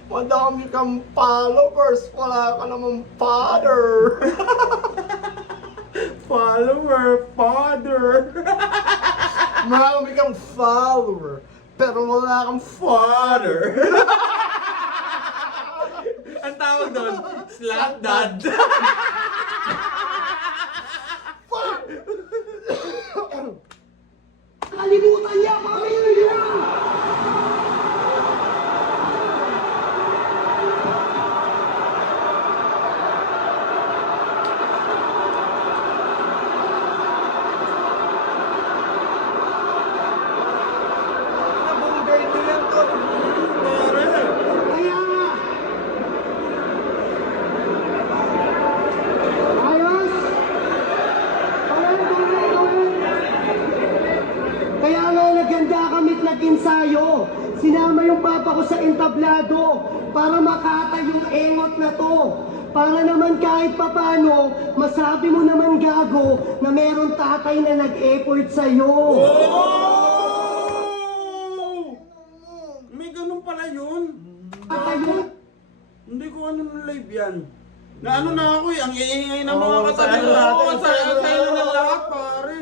Madami kang followers, wala ka naman father. Follower, father. Marami kang follower, pero wala kang Father. Ang tawag doon, slap dad. Nakalimutan niya ang pamilya! nabunggay din yan to. Kaya nga! Ayos! Gawin! Kaya nga naganda kami't nag-ensayo. Sinama yung papa ko sa entablado para makatay yung engot na to. Para naman kahit papano, masabi mo naman gago na meron tatay na nag-effort sa'yo. Oh! May ganun pala yun. Tatay mo, Hindi ko ano ng live yan. Na ano na ako eh, ang iingay ng mga Oo, katabi sayo ko. natin, Oo, sayo sayo natin. ng lahat pare.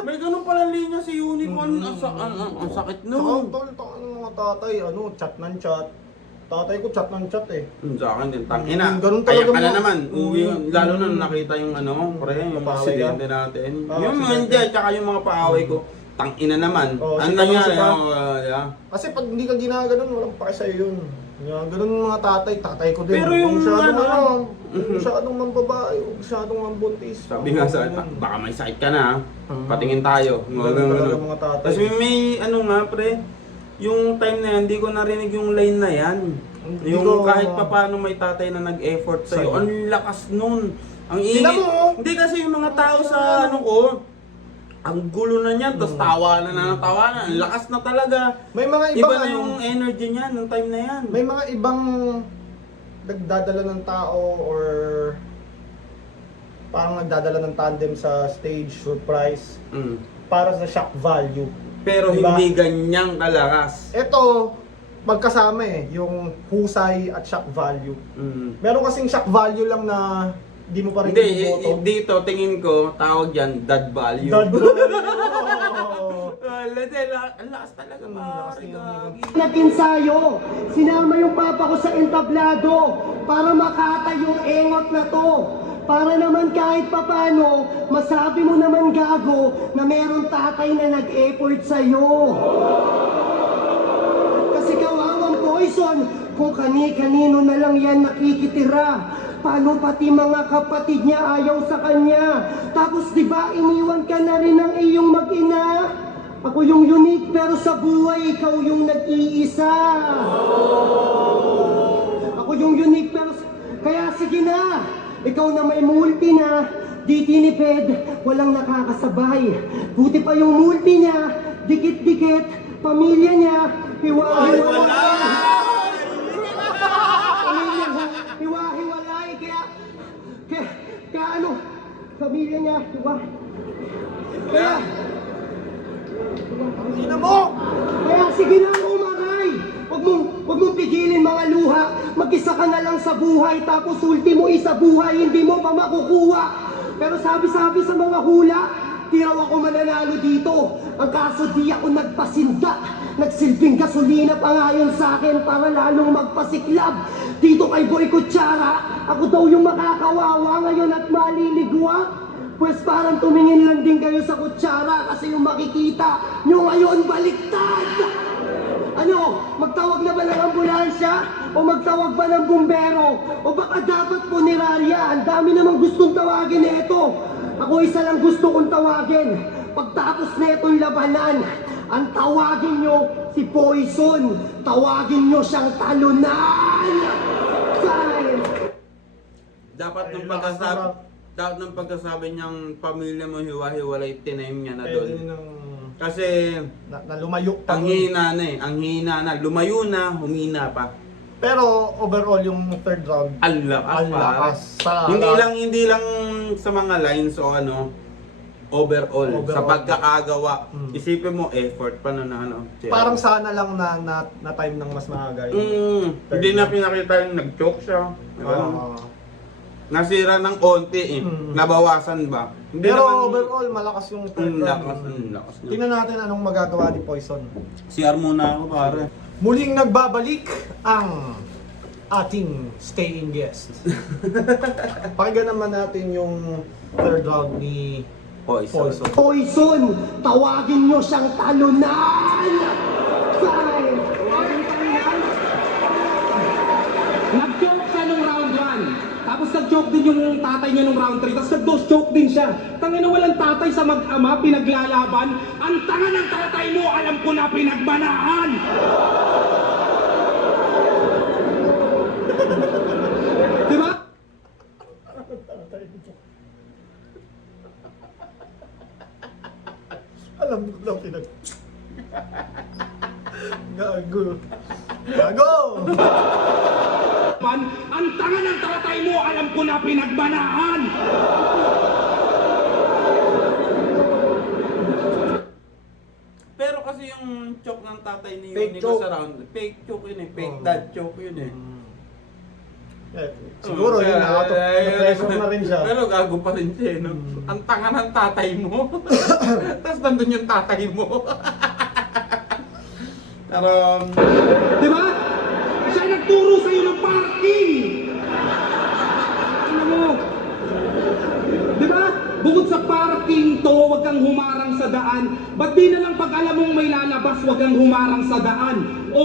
May ganun pala linya si Unicorn. Ang sakit Saka, no. tol, mga tatay, chat ng chat. Tatay ko chat ng chat eh. Sa akin din, tangina. Ganun Kaya talaga ka na mo. naman. Uwi, lalo na nakita yung ano, pre, yung Paaway aksidente natin. Ah, Yung mga aksidente. hindi, tsaka yung mga paaway ko. tangina naman. Oh, Ano si nangyari? Talusi pa. Yeah. Kasi pag hindi ka ginaganon, walang pake sa'yo yun. Yung ganun mga tatay ko din. Pero yung Masyadong mambabae, masyadong mambuntis. Sabi nga sa baka may sakit ka na, patingin tayo. Ganun talaga mga tatay. Tapos may ano nga pre, yung time na yan, hindi ko narinig yung line na yan. Hindi Yung ko- kahit papano may tatay na nag-effort sa'yo, Sa'yo. ang lakas nun. Ang Tingnan ingit. mo! Hindi kasi yung mga tao sa ano ko, ang gulo na niyan, tapos tawa na ng tawa na. Ang lakas na talaga. May mga Iba ibang na yung energy niyan, nung time na yan. may mga ibang nagdadala ng tao or parang nagdadala ng tandem sa stage surprise Mm. para sa shock value. Pero Diba? hindi ganyang kalakas. Ito, magkasama yung husay at shock value. Mm. Meron kasing shock value lang na di mo pa rin Hindi, iboboto. dito tingin ko, tawag yan, dad value. Dad value. Ang lakas talaga, lakas pare, yun. gagi. Nag-ensayo, sinama yung papa ko sa entablado para makata yung engot na to. Para naman kahit papano, masabi mo naman gago na meron tatay na nag-effort sa'yo. Kasi kawawang Poison, kung kani-kanino na lang yan nakikitira. Paano pati mga kapatid niya ayaw sa kanya? Tapos di ba iniwan ka na rin ng iyong mag-ina? Ako yung unique pero sa buhay ikaw yung nag-iisa. Ako yung unique pero kaya sige na. Ikaw na may multi na, di tinipid, walang nakakasabay. Buti pa yung multi niya, dikit-dikit, pamilya niya, hiwa-hiwalay. Pamilya niya, hiwa-hiwalay. Kaya ano, pamilya niya, kaya, Ina mo! Kaya sige na umaray! Huwag mong pigilin mga luha. Mag-isa ka na lang sa buhay, tapos ultimo isa buhay, hindi mo pa makukuha. Pero sabi-sabi sa mga hula, di raw ako mananalo dito. Ang kaso di ako nagpasinda. Nagsilbing gasolina pa nga yun sa akin para lalong magpasiklab. Dito kay Boy Kutsara, ako daw yung makakawawa ngayon at maliligwa. Pues parang tumingin lang din kayo sa kutsara kasi yung makikita nyo ngayon baliktad! Ano, magtawag na ba ng ambulansya? O magtawag ba ng bumbero? O baka dapat punerarya? Ang dami namang gustong tawagin na ito. Ako isa lang gusto kong tawagin. Pagtapos na itong labanan, ang tawagin nyo si Poison. Tawagin nyo siyang talunan! Time! Dapat Ay, nung lakas pagkasabi, na- dapat nung pagkasabi niyang pamilya mo hiwa-hiwalay, tinaim niya na Pwede doon. nang Kasi na lumayo pa. ang hina na ang hina na, lumayo na, humina pa. Pero overall yung third round, Ang lakas, ang pare. lakas. Hindi lang sa mga lines o ano, overall. Sa pagkakagawa. Isipin mo, effort pa na ano. Parang sana lang na time ng mas maaga. Third Hindi na round. pinakita yung nag-choke siya. Diba? Nasira ng onti eh. Mm. Nabawasan ba? Hindi Pero naman, overall, malakas yung third ang lakas, round. ang lakas niya. Tingnan natin anong magagawa ni Poison. CR muna ako pare. Muling nagbabalik ang ating staying guest. Pakinggan naman natin yung third round ni Poison. Poison, tawagin nyo siyang talunan! Time! Nag-choke siya nung round 1. Tapos nag-choke din yung tatay niya nung round 3. Tapos nag-dose choke din siya. Tangina walang tatay sa mag-ama, pinaglalaban. Ang tanga ng tatay mo, alam ko na pinagmanahan! Diba? Alam mo lang pinag... Gago. Gago! Ang tanga ng tatay mo, alam ko na pinagmanahan! Pero kasi yung choke ng tatay ni Fake Unico choke. sa round, fake choke yun eh. Fake Oh. dad choke yun eh. Siguro yun, na-pressure na rin siya. Pero gago pa rin siya, no? Ang tanga ng tatay mo. Tapos nandun yung tatay mo. Pero, Diba? Siya nagturo sa'yo ng parking! Ano mo? Diba? Bukod sa parking to, huwag kang humarang sa daan, ba't di na lang pag alam mong may lalabas, wag kang humarang sa daan? O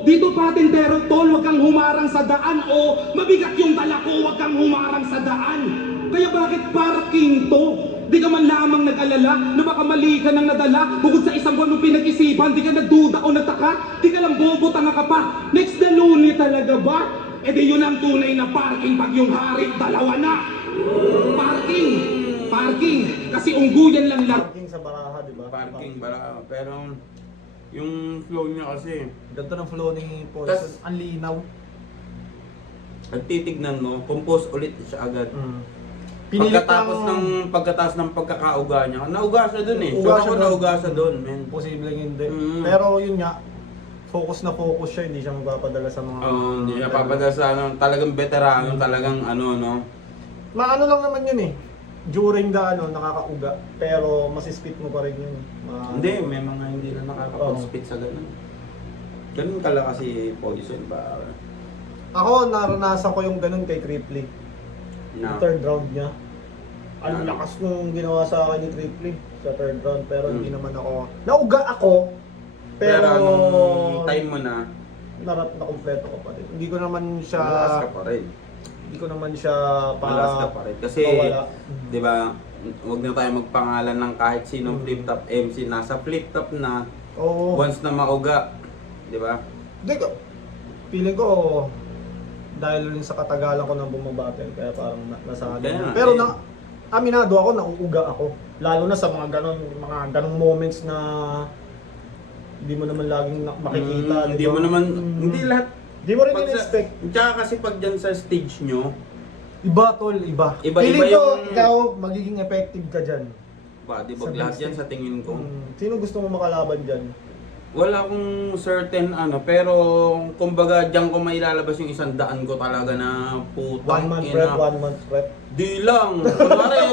dito patintero tol, wag kang humarang sa daan. O mabigat yung dala ko, wag kang humarang sa daan. Kaya bakit parking to? Di ka man lamang nag-alala na baka mali ka nang nadala. Bukod sa isang buwan mong pinag-isipan, di ka nagduda o nataka. Di ka lang bobo, tanga ka pa. Next na Luni talaga ba? E di yun ang tunay na parking pag yung hari, dalawa na. Parking! Parking! Kasi ungguyan lang lang. Parking sa Baraha, di ba? Parking, bala. Pero yung flow niya kasi, Ganito ng flow ni Poison. Tas- Ang linaw. at titignan mo, compose ulit siya agad. Pinilit Pagkatapos ng pagkakauga niya, nauga siya dun eh. Uga Sure siya ako dun. nauga siya dun, men. Posibleng hindi. Pero yun nga, focus na focus siya, hindi siya magpapadala sa mga... hindi niya papadala sa ano, talagang veterano, talagang ano, no. Maano lang naman yun eh. During the nakakauga, pero masispit mo pa rin yun. Hindi, may mga hindi na nakakapag-spit sa ganun. Ganun kala kasi Poison ba? Ako, naranasan ko yung ganun kay Cripply. Na. Yung third round niya. Ang lakas nung ginawa sa akin ni Cripply sa third round, pero hindi naman ako... Nauga ako, pero nung time mo na, na kompleto ko pa rin. Hindi ko naman siya... malakas ka pa rin. Hindi ko naman siya Malakas ka pa rin. Kasi, mawala. di ba, huwag na tayo magpangalan ng kahit sinong flip-top MC. Nasa flip-top na, Oo. once na mauga. Di ba? Hindi ko. Feeling ko, dahil rin sa katagalan ko nang bumabattle, kaya parang nasanay Kaya na. nga, Pero eh. aminado ako, nauuga ako. Lalo na sa mga ganong moments na hindi mo naman laging makikita. di Hindi ba? mo naman, Mm. hindi lahat. Hindi mo rin Pag sa- in-expect. Tsaka kasi pag dyan sa stage nyo, Iba tol, iba. Iba Feeling ko, yung- ikaw magiging effective ka dyan. ba, di ba, Sa big lahat yan stage. sa tingin ko. Sino gusto mo makalaban dyan? Wala akong certain ano, pero kumbaga diyan ko mailalabas yung 100 ko talaga na putang 1 month ina. prep, 1 month prep. Di lang.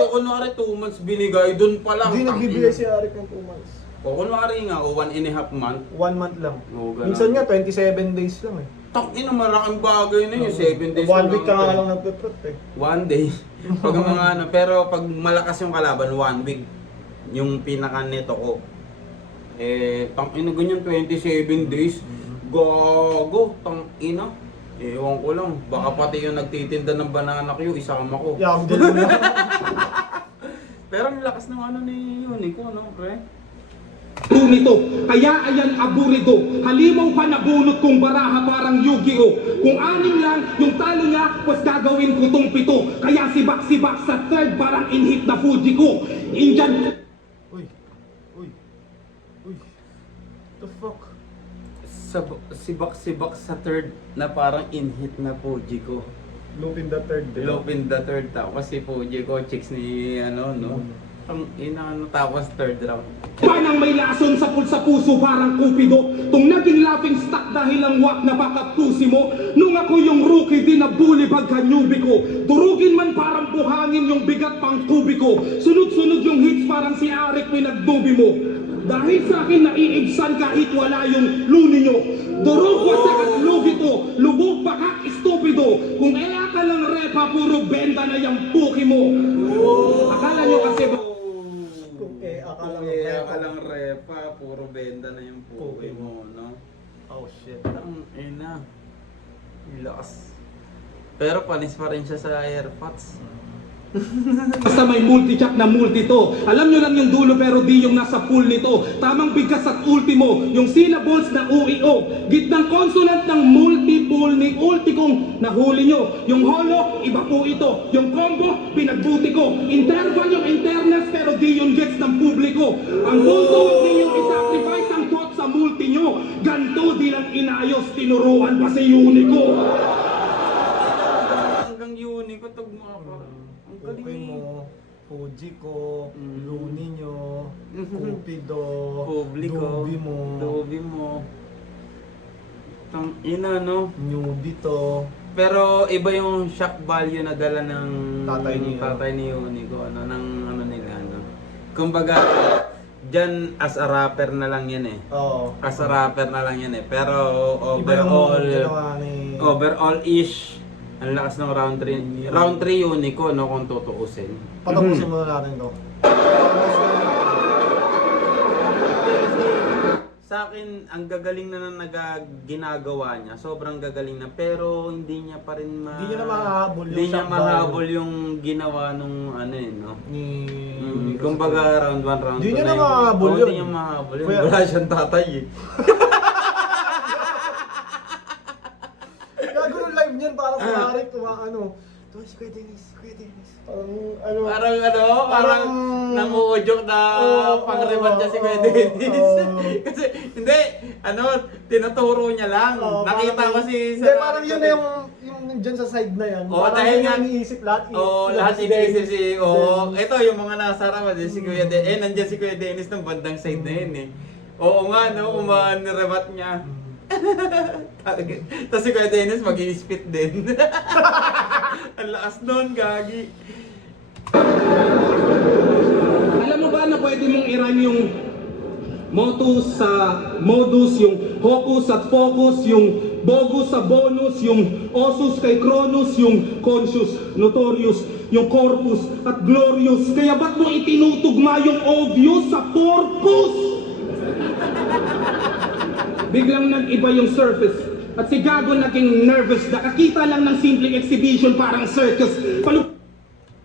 Kunwari 2 months binigay, dun pa lang. Hindi tang nagbibigay ina. si Arik ng 2 months. O kunwari nga, o 1.5 month. 1 month lang. Oo, ganun. Minsan nga, 27 days lang eh. Tang ina, malaking bagay na yun. 7 days 1 week ka nga eh. lang nagpe-prep eh. 1 day. Pag mga ano, pero pag malakas yung kalaban, 1 week. Yung pinaka neto ko. Tang ina ganyan 27 days. Gago, tang ina. Ewan ko lang, baka pati yung nagtitinda ng banana Q, isama ko. Yung din mo na. Pero ang lakas ng ano ni Unico, no, pre? Nito, kaya ayan aburido. Halimaw pa nabunot kong baraha parang Yu-Gi-Oh. Kung 6 lang yung talo niya, pues gagawin ko tong 7. Kaya sibak-sibak sa third parang in-hit na Fuji ko. Indian Uy. The fuck? Sibak-sibak sa third na parang in-hit na Fuji ko. Lupin the third. di ba? Lupin the third tapos si Fuji ko, chicks ni ano, no? Ang ina, ano, tapos third round. Panang may lason sa puso parang kupido. Tung naging laughing stock dahil ang wak na bakaptusi mo. Nung ako yung rookie, di nabuli pagka newbie ko. Durugin man parang buhangin yung bigat pang tubi ko. Sunod-sunod yung hits parang si Arik pinagdubi mo. Dahil sa akin naiibsan kahit wala yung luni nyo. Durog wasak at lugi to. Lubog pakak estupido. Kung ka lang repa, puro benda na yung puki mo. Akala nyo kasi Akala lang repa, puro benda na yung puki mo, no? Oh shit. Ang ina. Lakas. Pero panis pa rin siya sa AirPods. basta may multi-jack na multi to. Alam nyo lang yung dulo pero di yung nasa pool nito. Tamang bigkas at ultimo, yung syllables na UEO. Gitnang consonant ng multiple ni ulti kong nahuli nyo. Yung holo, iba po ito. Yung combo, pinagbuti ko. Interval yung internet pero di yung gets ng publiko. Ang punto, huwag ninyong isacrifice ang thought sa multi nyo. Ganto di lang inayos, tinuruan pa si Unico. Hanggang Unico, tugma pa. Ang Okay galing mo. Fuji ko, Luni nyo, Cupido, Publiko, Dubi mo, Dubi mo. Tang ina, no? Newbie to. Pero iba yung shock value na dala ng Tatay ni Unico, ano, ng ano nila, ano. Kumbaga, dyan as a rapper na lang yan eh. Oo. As a rapper na lang yan eh. Pero Iba yung overall, ginawa ni... overall-ish, ang lakas ng round 3. Round 3 Unico, no, kung tutuusin. Patapusin muna natin to. sa akin, ang gagaling na ginagawa niya. Sobrang gagaling na. Pero hindi niya pa rin Hindi niya na mahahabol yung Hindi niya shot mahabol yung ginawa nung ano eh, no? Kumbaga round 1, round 2 Hindi niya na mahabol yun. Hindi niya mahabol yun. Kuya- Wala siyang tatay eh. Gago ng live niyan para sa Marik, ano. Ito si Kuya Dennis, Kuya Dennis. Parang nanguudyok na pang-rebat niya si Kuya Dennis. Kasi, hindi, tinuturo niya lang. Nakita ko si... Hindi, parang yun na yung dyan sa side na yan. Oo, Parang dahil yun nga... ang iniisip lahat. lahat si iniisip Dennis. si... Oo, ito yung mga nasa ramat. Si Kuya Dennis. Nandiyan si Kuya Dennis ng bandang side na yun eh. Oo nga, no? Uman-rebat niya. Tapos si Kuya Dennis mag-i-spit din. Ang lakas nun, gagi. Alam mo ba na pwede mong i-run yung modus sa modus, yung hocus at focus, yung bogus sa bonus, yung osus kay Cronus, yung conscious, notorious, yung corpus at glorious. Kaya ba't mo itinutugma yung obvious sa corpus? Biglang nag-iba yung surface at si Gago naging nervous. Nakakita lang ng simpleng exhibition parang circus.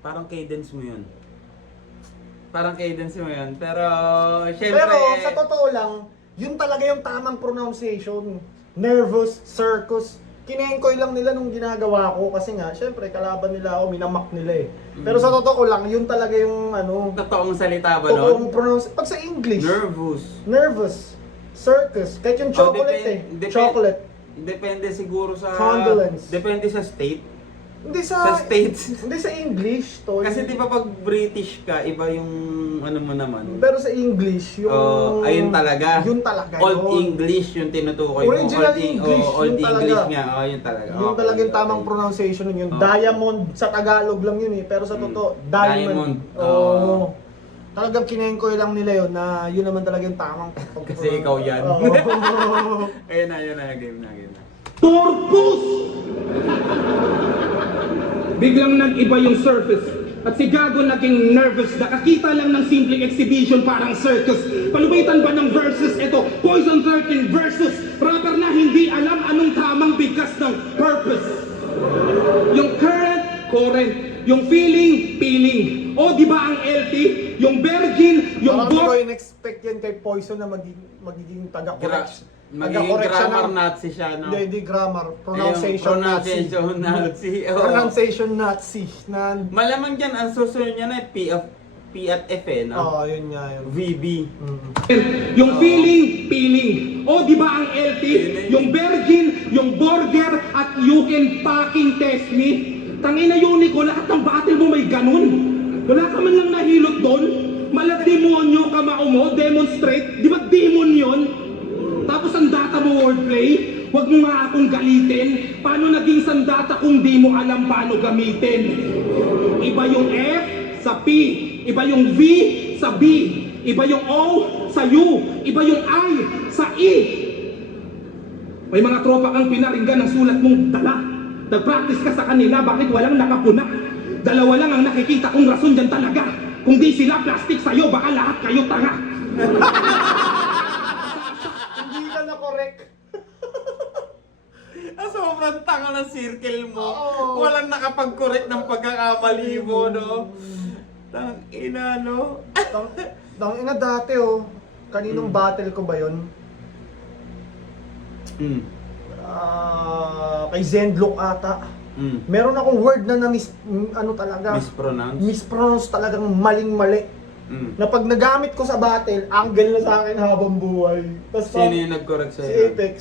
Parang cadence mo yun. Pero, syempre... Pero sa totoo lang, yun talaga yung tamang pronunciation. Nervous, circus. Kinengkoy lang nila nung ginagawa ko kasi nga, syempre kalaban nila ako, minamak nila eh. Pero sa totoo lang, yun talaga yung Totoong salita ba totoong nun? pronounce. Pag sa English, nervous, circus, kahit yung chocolate chocolate. Depende siguro sa... Condolence. Depende sa state. Hindi Sa States. Hindi sa English, tol. Kasi di ba pag British ka, iba yung ano mo naman. Pero sa English, yung... ayun talaga. Yun talaga. Old yun. English yung tinutukoy mo. Original English, Old yun talaga. English nga. Yun talaga. Yun Okay, talaga yung okay. tamang pronunciation nun yun. Oh. Diamond sa Tagalog lang yun eh. Pero sa totoo, diamond. Diamond. Oo. Talagang kinengkoy lang nila yun na yun naman talaga yung tamang Kasi ikaw yan. Oo. Ayun na. Game na. Corpus! Biglang nag-iba yung surface at si Gago naging nervous. Nakakita lang ng simpleng exhibition parang circus. Palubitan ba ng verses? Ito, Poison 13 versus rapper na hindi alam anong tamang bigkas ng purpose. Yung current, yung feeling. O di ba ang LT? Yung virgin, yung Parang hindi ko boss. in-expect yan kay Poison na magiging taga-correction. Magiging grammar Nazi siya, no? Hindi grammar. Pronunciation Nazi. Pronunciation Nazi. Oo. Pronunciation Nazi. Malamang dyan, ang susunod niya na P at F eh, no? Oo, yun nga yun. VB. Yung feeling. O di ba ang LT? Yung virgin, yung burger, at you can fucking test me. Tangina Unico, lahat ng battle mo may ganun. Wala ka man lang nahilot doon. Malademonyo ka maumo, demonstrate. Di ba demon yun? Tapos ang data mo wordplay, huwag mo nga akong galitin. Paano naging sandata kung di mo alam paano gamitin? Iba yung F sa P, iba yung V sa B, iba yung O sa U, iba yung I sa E. May mga tropa kang pinaringgan ng sulat mong dala. Nag-practice ka sa kanila, bakit walang nakapuna? Dalawa lang ang nakikita kong rason dyan talaga. Kung di sila plastic sa'yo, baka lahat kayo tanga. Hindi ka na-correct. Sobrang tanga ng circle mo. Oo. Walang nakapag-correct ng pagkakamali mo, no? Tangina, no? Ina dati kaninong battle ko ba yun? Kay Zendlock ata. Meron akong word na mispronounce talagang maling-mali. Na pag nagamit ko sa battle, angle na sa akin habang buhay. Tas Sino yung nag-correct si sa'yo? Apex.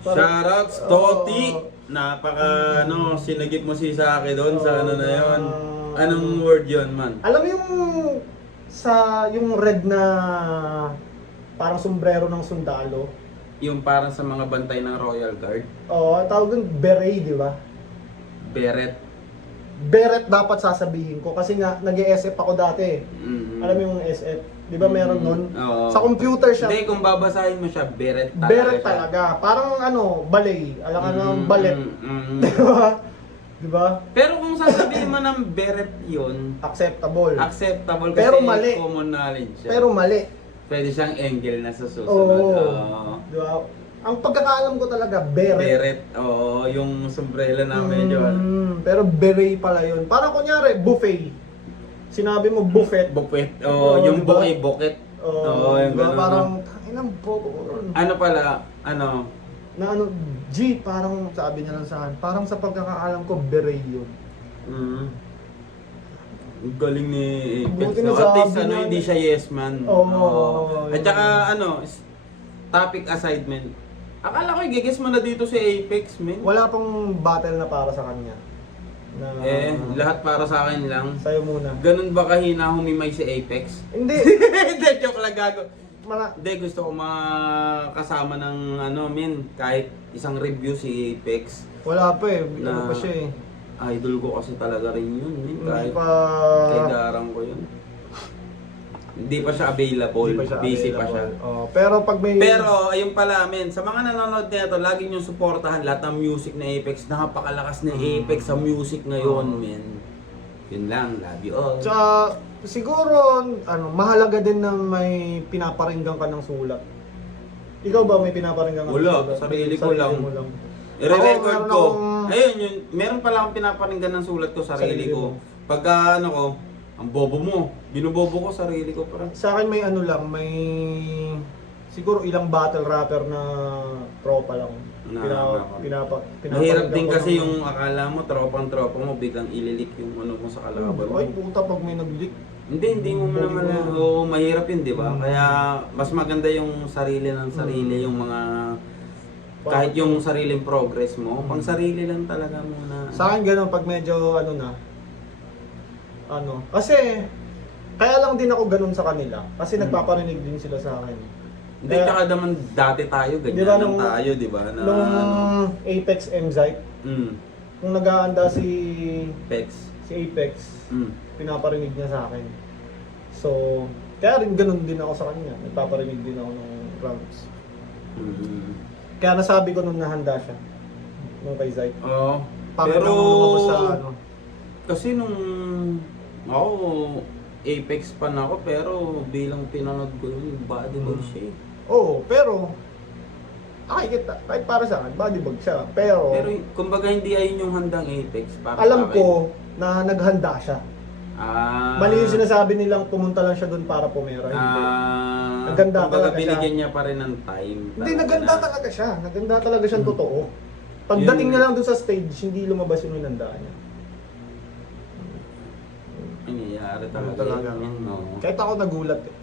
Shoutouts, Toti! Napaka, sinagip mo si Saki doon sa ano na yun. Anong word yun, man? Alam mo yung red na parang sombrero ng sundalo? Yung parang sa mga bantay ng Royal Guard. Oo, tawag doon beret, di ba? Beret. Beret dapat sasabihin ko kasi nga nag-SF ako dati. Alam mo yung SF, di ba meron nun? Oo. Sa computer siya. Hindi, kung babasahin mo siya, beret talaga Beret siya. talaga. Parang ballet. Alam ka ng ballet. Di ba? Di ba? Pero kung sasabihin mo ng beret yun, Acceptable. acceptable kasi Pero mali. common knowledge siya. Pero mali. Pwede siyang angle na sa susunod. Oo. Oo. Di ba? Ang pagkakaalam ko talaga, beret. Beret. Oo, yung sombrero na medyo. Pero beret pala yun. Parang kunyari, buffet. Sinabi mo buffet. Bukwet. Oo, Oo, yung diba? bouquet, bucket. Oo, yung diba? gano'n. Parang, ilang po. Ano pala, ano, Na ano, G, parang sabi niya lang sa akin, parang sa pagkakaalam ko, beret yun. Ang galing ni Apex. Buti No? na At least sabi ano, niya. hindi siya yes man. Oo. At saka ano, topic aside men. Akala ko i-guess mo na dito si Apex men. Wala pang battle na para sa kanya. Na, Lahat para sa akin lang. Sa'yo muna. Ganun ba kahina humimay si Apex? Hindi. Hindi, joke lang gago. Mara, Hindi, gusto ko makasama ng ano men, kahit isang review si Apex. wala pa eh. Na- Ano pa siya eh. Idol ko kasi talaga rin yun men. Hindi Kahit pa... kay garang ko yun. Hindi pa siya available, Hindi pa siya busy pa available. siya. Oh, pero pag may... Pero ayun pala men, sa mga nanonood nito, lagi niyong suportahan lahat ng music na Apex. Napakalakas ni Apex sa music ngayon men. Yun lang, love you all. Tsaka, siguro, ano, mahalaga din na may pinaparinggan ka ng sulat. Ikaw ba may pinaparinggan ka ng Wala, sulat? sarili ko lang. mo lang. I-record Ako, meron ko. akong- Ayun yun, meron pala akong pinaparinggan ng sulat ko, sarili Sarili ko. mo. Pagka ano ko, ang bobo mo. Binubobo ko sarili ko parang. Sa akin may ano lang, may... Siguro ilang battle rapper na tropa lang. Mahirap din pinaparinggan kasi ko ng- yung akala mo, tropang-tropa mo, biglang ililik yung ano mo sa kalaban mo. Ay, puta, pag may nag-leak. Hindi mo naman, oo, mahirap yun, di ba? Kaya mas maganda yung sarili ng sarili, yung mga, kahit yung sariling progress mo, pang sarili lang talaga muna. Sa akin gano'n, pag medyo ano na, ano, kasi, kaya lang din ako ganun sa kanila. Kasi nagpaparinig din sila sa akin. Hindi, tsaka naman dati tayo, ganyan Di ba lang nung- tayo, di ba? Na, Nung ano, Apex Mzite, mm, nung nag-aanda si Pex. Apex, Mm. pinaparinig niya sa akin. So, kaya rin ganun din ako sa kanya. Nagpaparinig din ako ng rounds. Mm. Kaya nasabi ko nung nahanda siya. Nung kay Zite. Oo. Pangit Pero, ako lumabas sa ano. kasi nung ako, Apex fan ako, pero bilang pinanood ko yung body bag siya eh. Oo, pero nakikita, kahit para sa akin, bodybag siya. Pero, Pero kumbaga hindi ayun yung handang Apex para alam sa akin. ko na naghanda siya. Mali yung sinasabi nilang pumunta lang siya doon para pumera. Hindi. Naganda kumbaga talaga binigyan siya. niya pa rin ng time. Hindi, talaga naganda na- talaga siya. Naganda talaga siyang totoo. Pagdating Yun. niya lang doon sa stage, hindi lumabas yung inandaan niya. Nangyayari Ano talaga. talaga. Yan, no? Kahit ako nagulat eh.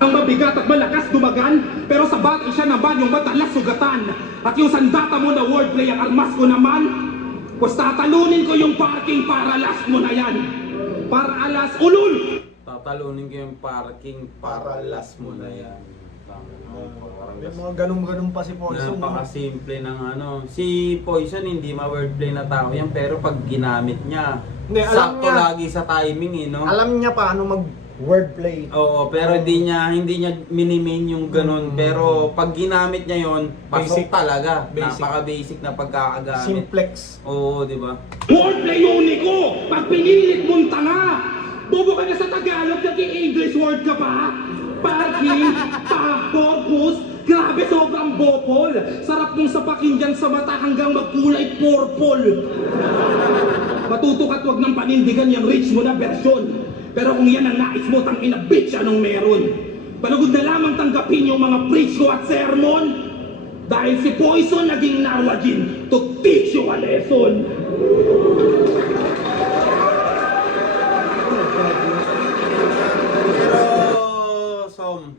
Ang mabigat at malakas dumagan, pero sa bati siya naman yung matalas sugatan. At yung sandata mo na wordplay ang armas ko naman, pues tatalunin ko yung parking para last mo na yan. Para alas ulul! Tatalunin ko yung parking para last mo na yan. May mga ganun-ganun pa si Poison. Napakasimple ng ano. Si Poison hindi ma-wordplay na tao yan, pero pag ginamit niya, Hindi, alam sakto niya. lagi sa timing eh, no? Alam niya paano mag-wordplay. Oo, pero hindi niya minimain yung ganun. Pero pag ginamit niya yon, pasok Basic. talaga. Basic. Napaka-basic na pagkakagamit. Simplex. Oo, di ba? Wordplay uniko! Pag pinilit mong tanga! Bobo ka na sa Tagalog, nag-i-English word ka pa? Parking, purpose, grabe sobrang bopol! Sarap mong sapakin dyan sa mata hanggang magkulay purple! Matutukat wag ng panindigan yung rich mo na versyon. Pero kung yan ang nais mo, tangina bitch, anong meron? Palugod na lamang tanggapin yung mga preach ko at sermon. Dahil si Poison naging narwagin to teach you a lesson. Pero, Som,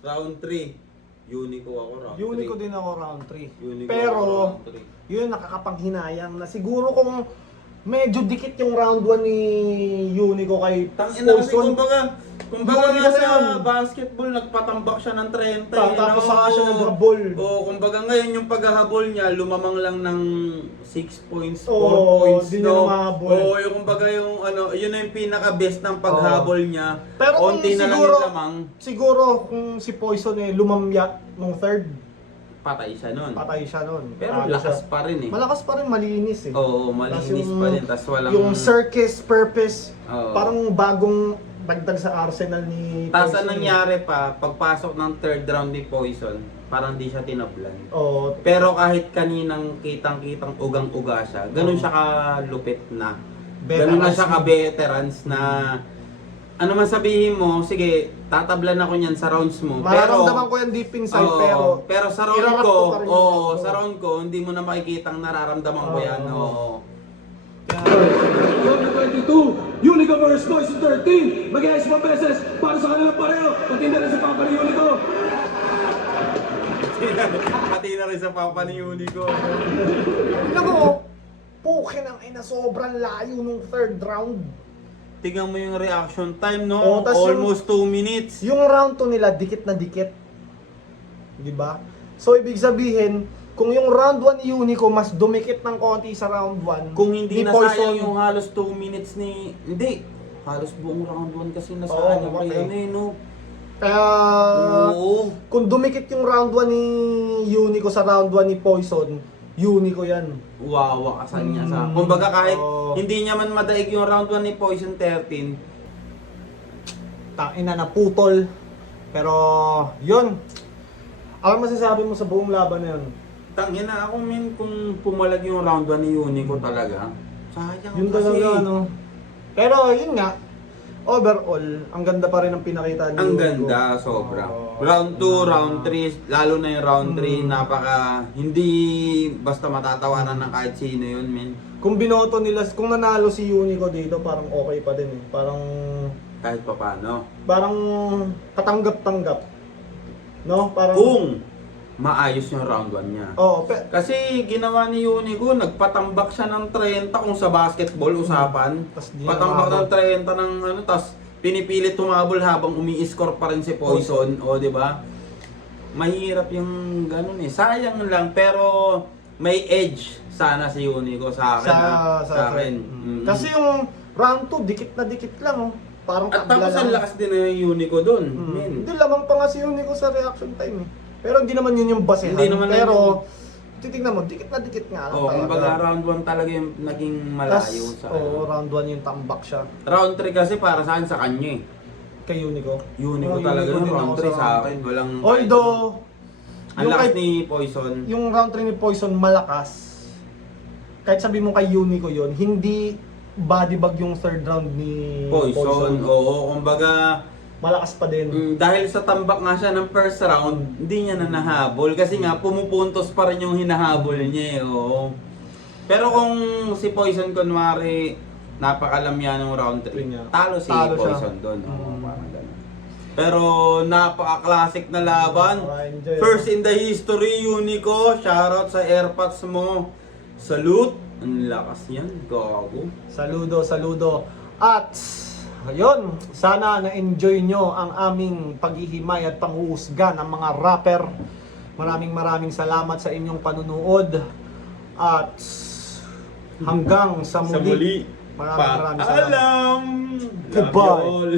round 3, Unico ako round 3. Unico din ako round 3. Unico Pero, ako round 3. yun nakakapanghinayang na siguro kung medyo dikit yung round 1 ni Unico kay Tangina kasi Poison. kumbaga Yun nga kasi sa yun. basketball, nagpatambak siya ng 30. Tapos saka siya naghabol. Oo, kumbaga ngayon yung paghahabol niya, lumamang lang ng 6 points, 4 Oo, points, di niya lumahabol. Oo, yung kumbaga yung ano, yun na yung pinaka-best ng paghabol niya. Pero kung Onti na lang siguro, yung lamang, siguro kung si Poison eh lumamyat nung third, patay siya nun. patay siya nun. Pero Patay lakas siya. pa rin eh. Malakas pa rin, malinis eh. Oo, Tas malinis pa rin, tas walang... Yung circus purpose, Oo. parang dagdag sa arsenal ni Tapos Poison. ang nangyari pa, pagpasok ng third round ni Poison, parang di siya tinablan. Oo. Pero kahit kaninang kitang-kitang ugang-uga siya, ganun siya kalupit na. Ganun na siya ka-veterans na ano man sabihin mo, sige, tatablan ako niyan sa rounds mo. Mararamdaman ko yan deep inside, Oo, pero sa round irarap ko, ko pa rin yun. sa round ko, hindi mo na makikitang nararamdaman ko yan. Oo. Round number 22, Unico versus Poison 13. Mag-iayos pa beses para sa kanilang pareho. Pati na rin sa papa ni Unico. Pati na rin sa papa ni Unico. Naku, pukin ang ina, sobrang layo nung third round. Tingnan mo yung reaction time, no? Oo, tas Almost 2 minutes. Yung round 2 nila, dikit na dikit. Di ba? So, ibig sabihin, kung yung round 1 ni Unico mas dumikit ng konti sa round 1, Kung hindi ni nasayang yung halos 2 minutes ni... Hindi. Halos buong round 1 kasi nasayang Oo, kay okay. ano eh, no? Kaya, Oo. kung dumikit yung round 1 ni Unico sa round 1 ni Poison, Unico yan. Wawakasan niya sa... Mm, Kumbaga kahit oo. hindi niya man madaig yung round 1 ni Poison 13, Ina na putol. Pero, yun. Ano masasabi mo sa buong laban na yun? tangina ako min kung pumalag yung round 1 ni Unico talaga. Sayang Yun kasi. talaga, ano. Pero, yun nga. Overall, ang ganda pa rin ang pinakita ni Ang Unico. ganda, sobra. Oo. Round 2, round 3, lalo na yung round 3, Mm. napaka, hindi basta matatawanan ng kahit sino yun, min. Kung binoto nila, kung nanalo si Unico dito, parang okay pa din eh. Kahit pa paano. Parang katanggap-tanggap. No? Parang, Kung maayos yung round 1 niya. Oo, Kasi ginawa ni Unico, nagpatambak siya ng 30 kung sa basketball usapan. Tas di Patambak umabot. ng 30 ng ano, tas pinipilit tumabol habang umi-score pa rin si Poison, o di ba? Mahirap yung ganun eh. Sayang lang pero may edge sana si Unico sa akin. sa akin. Mm. Mm. Kasi yung round 2, dikit na dikit lang. Oh. Parang at tabla tapos ang lang. lakas din ng Unico doon. Mm. men. Hindi, lamang pa nga si Unico sa reaction time eh. Pero hindi naman yun yung basehan. Hindi naman pero, titignan mo, dikit na dikit nga. lang Oh, talaga. kumbaga round 1 talaga yung naging malayo Tas, sa round 1 yung tambak siya round 3 kasi para saan sa kanya eh. kay Unico. Unico Oh, talaga Unico yung din round ako 3 sa akin. Walang Although, ang yung, lakas kay, ni Poison. yung round 3 ni Poison malakas. Kahit sabi mo kay Unico yon, hindi body bag yung third round ni Poison. Oo, kumbaga Malakas pa din. dahil sa tambak nga siya ng first round, hindi niya na nahabol kasi nga pumupuntos pa rin yung hinahabol niya eh. Oo. Pero kung si Poison kunwari napakalamya ng round 3, Niya. talo si Talo siya. Poison doon. Oo, parang ganun. Pero napaka-classic na laban. Enjoy. First in the history, Unico. Shoutout sa airpods mo. Salute. Ang lakas niyan. Gago. Saludo. At, ayun, sana na-enjoy nyo ang aming paghihimay at panghuhusga ng mga rapper. Maraming salamat sa inyong panunood. At, hanggang sa muli. Maraming salamat. Paalam. Goodbye. Love you all.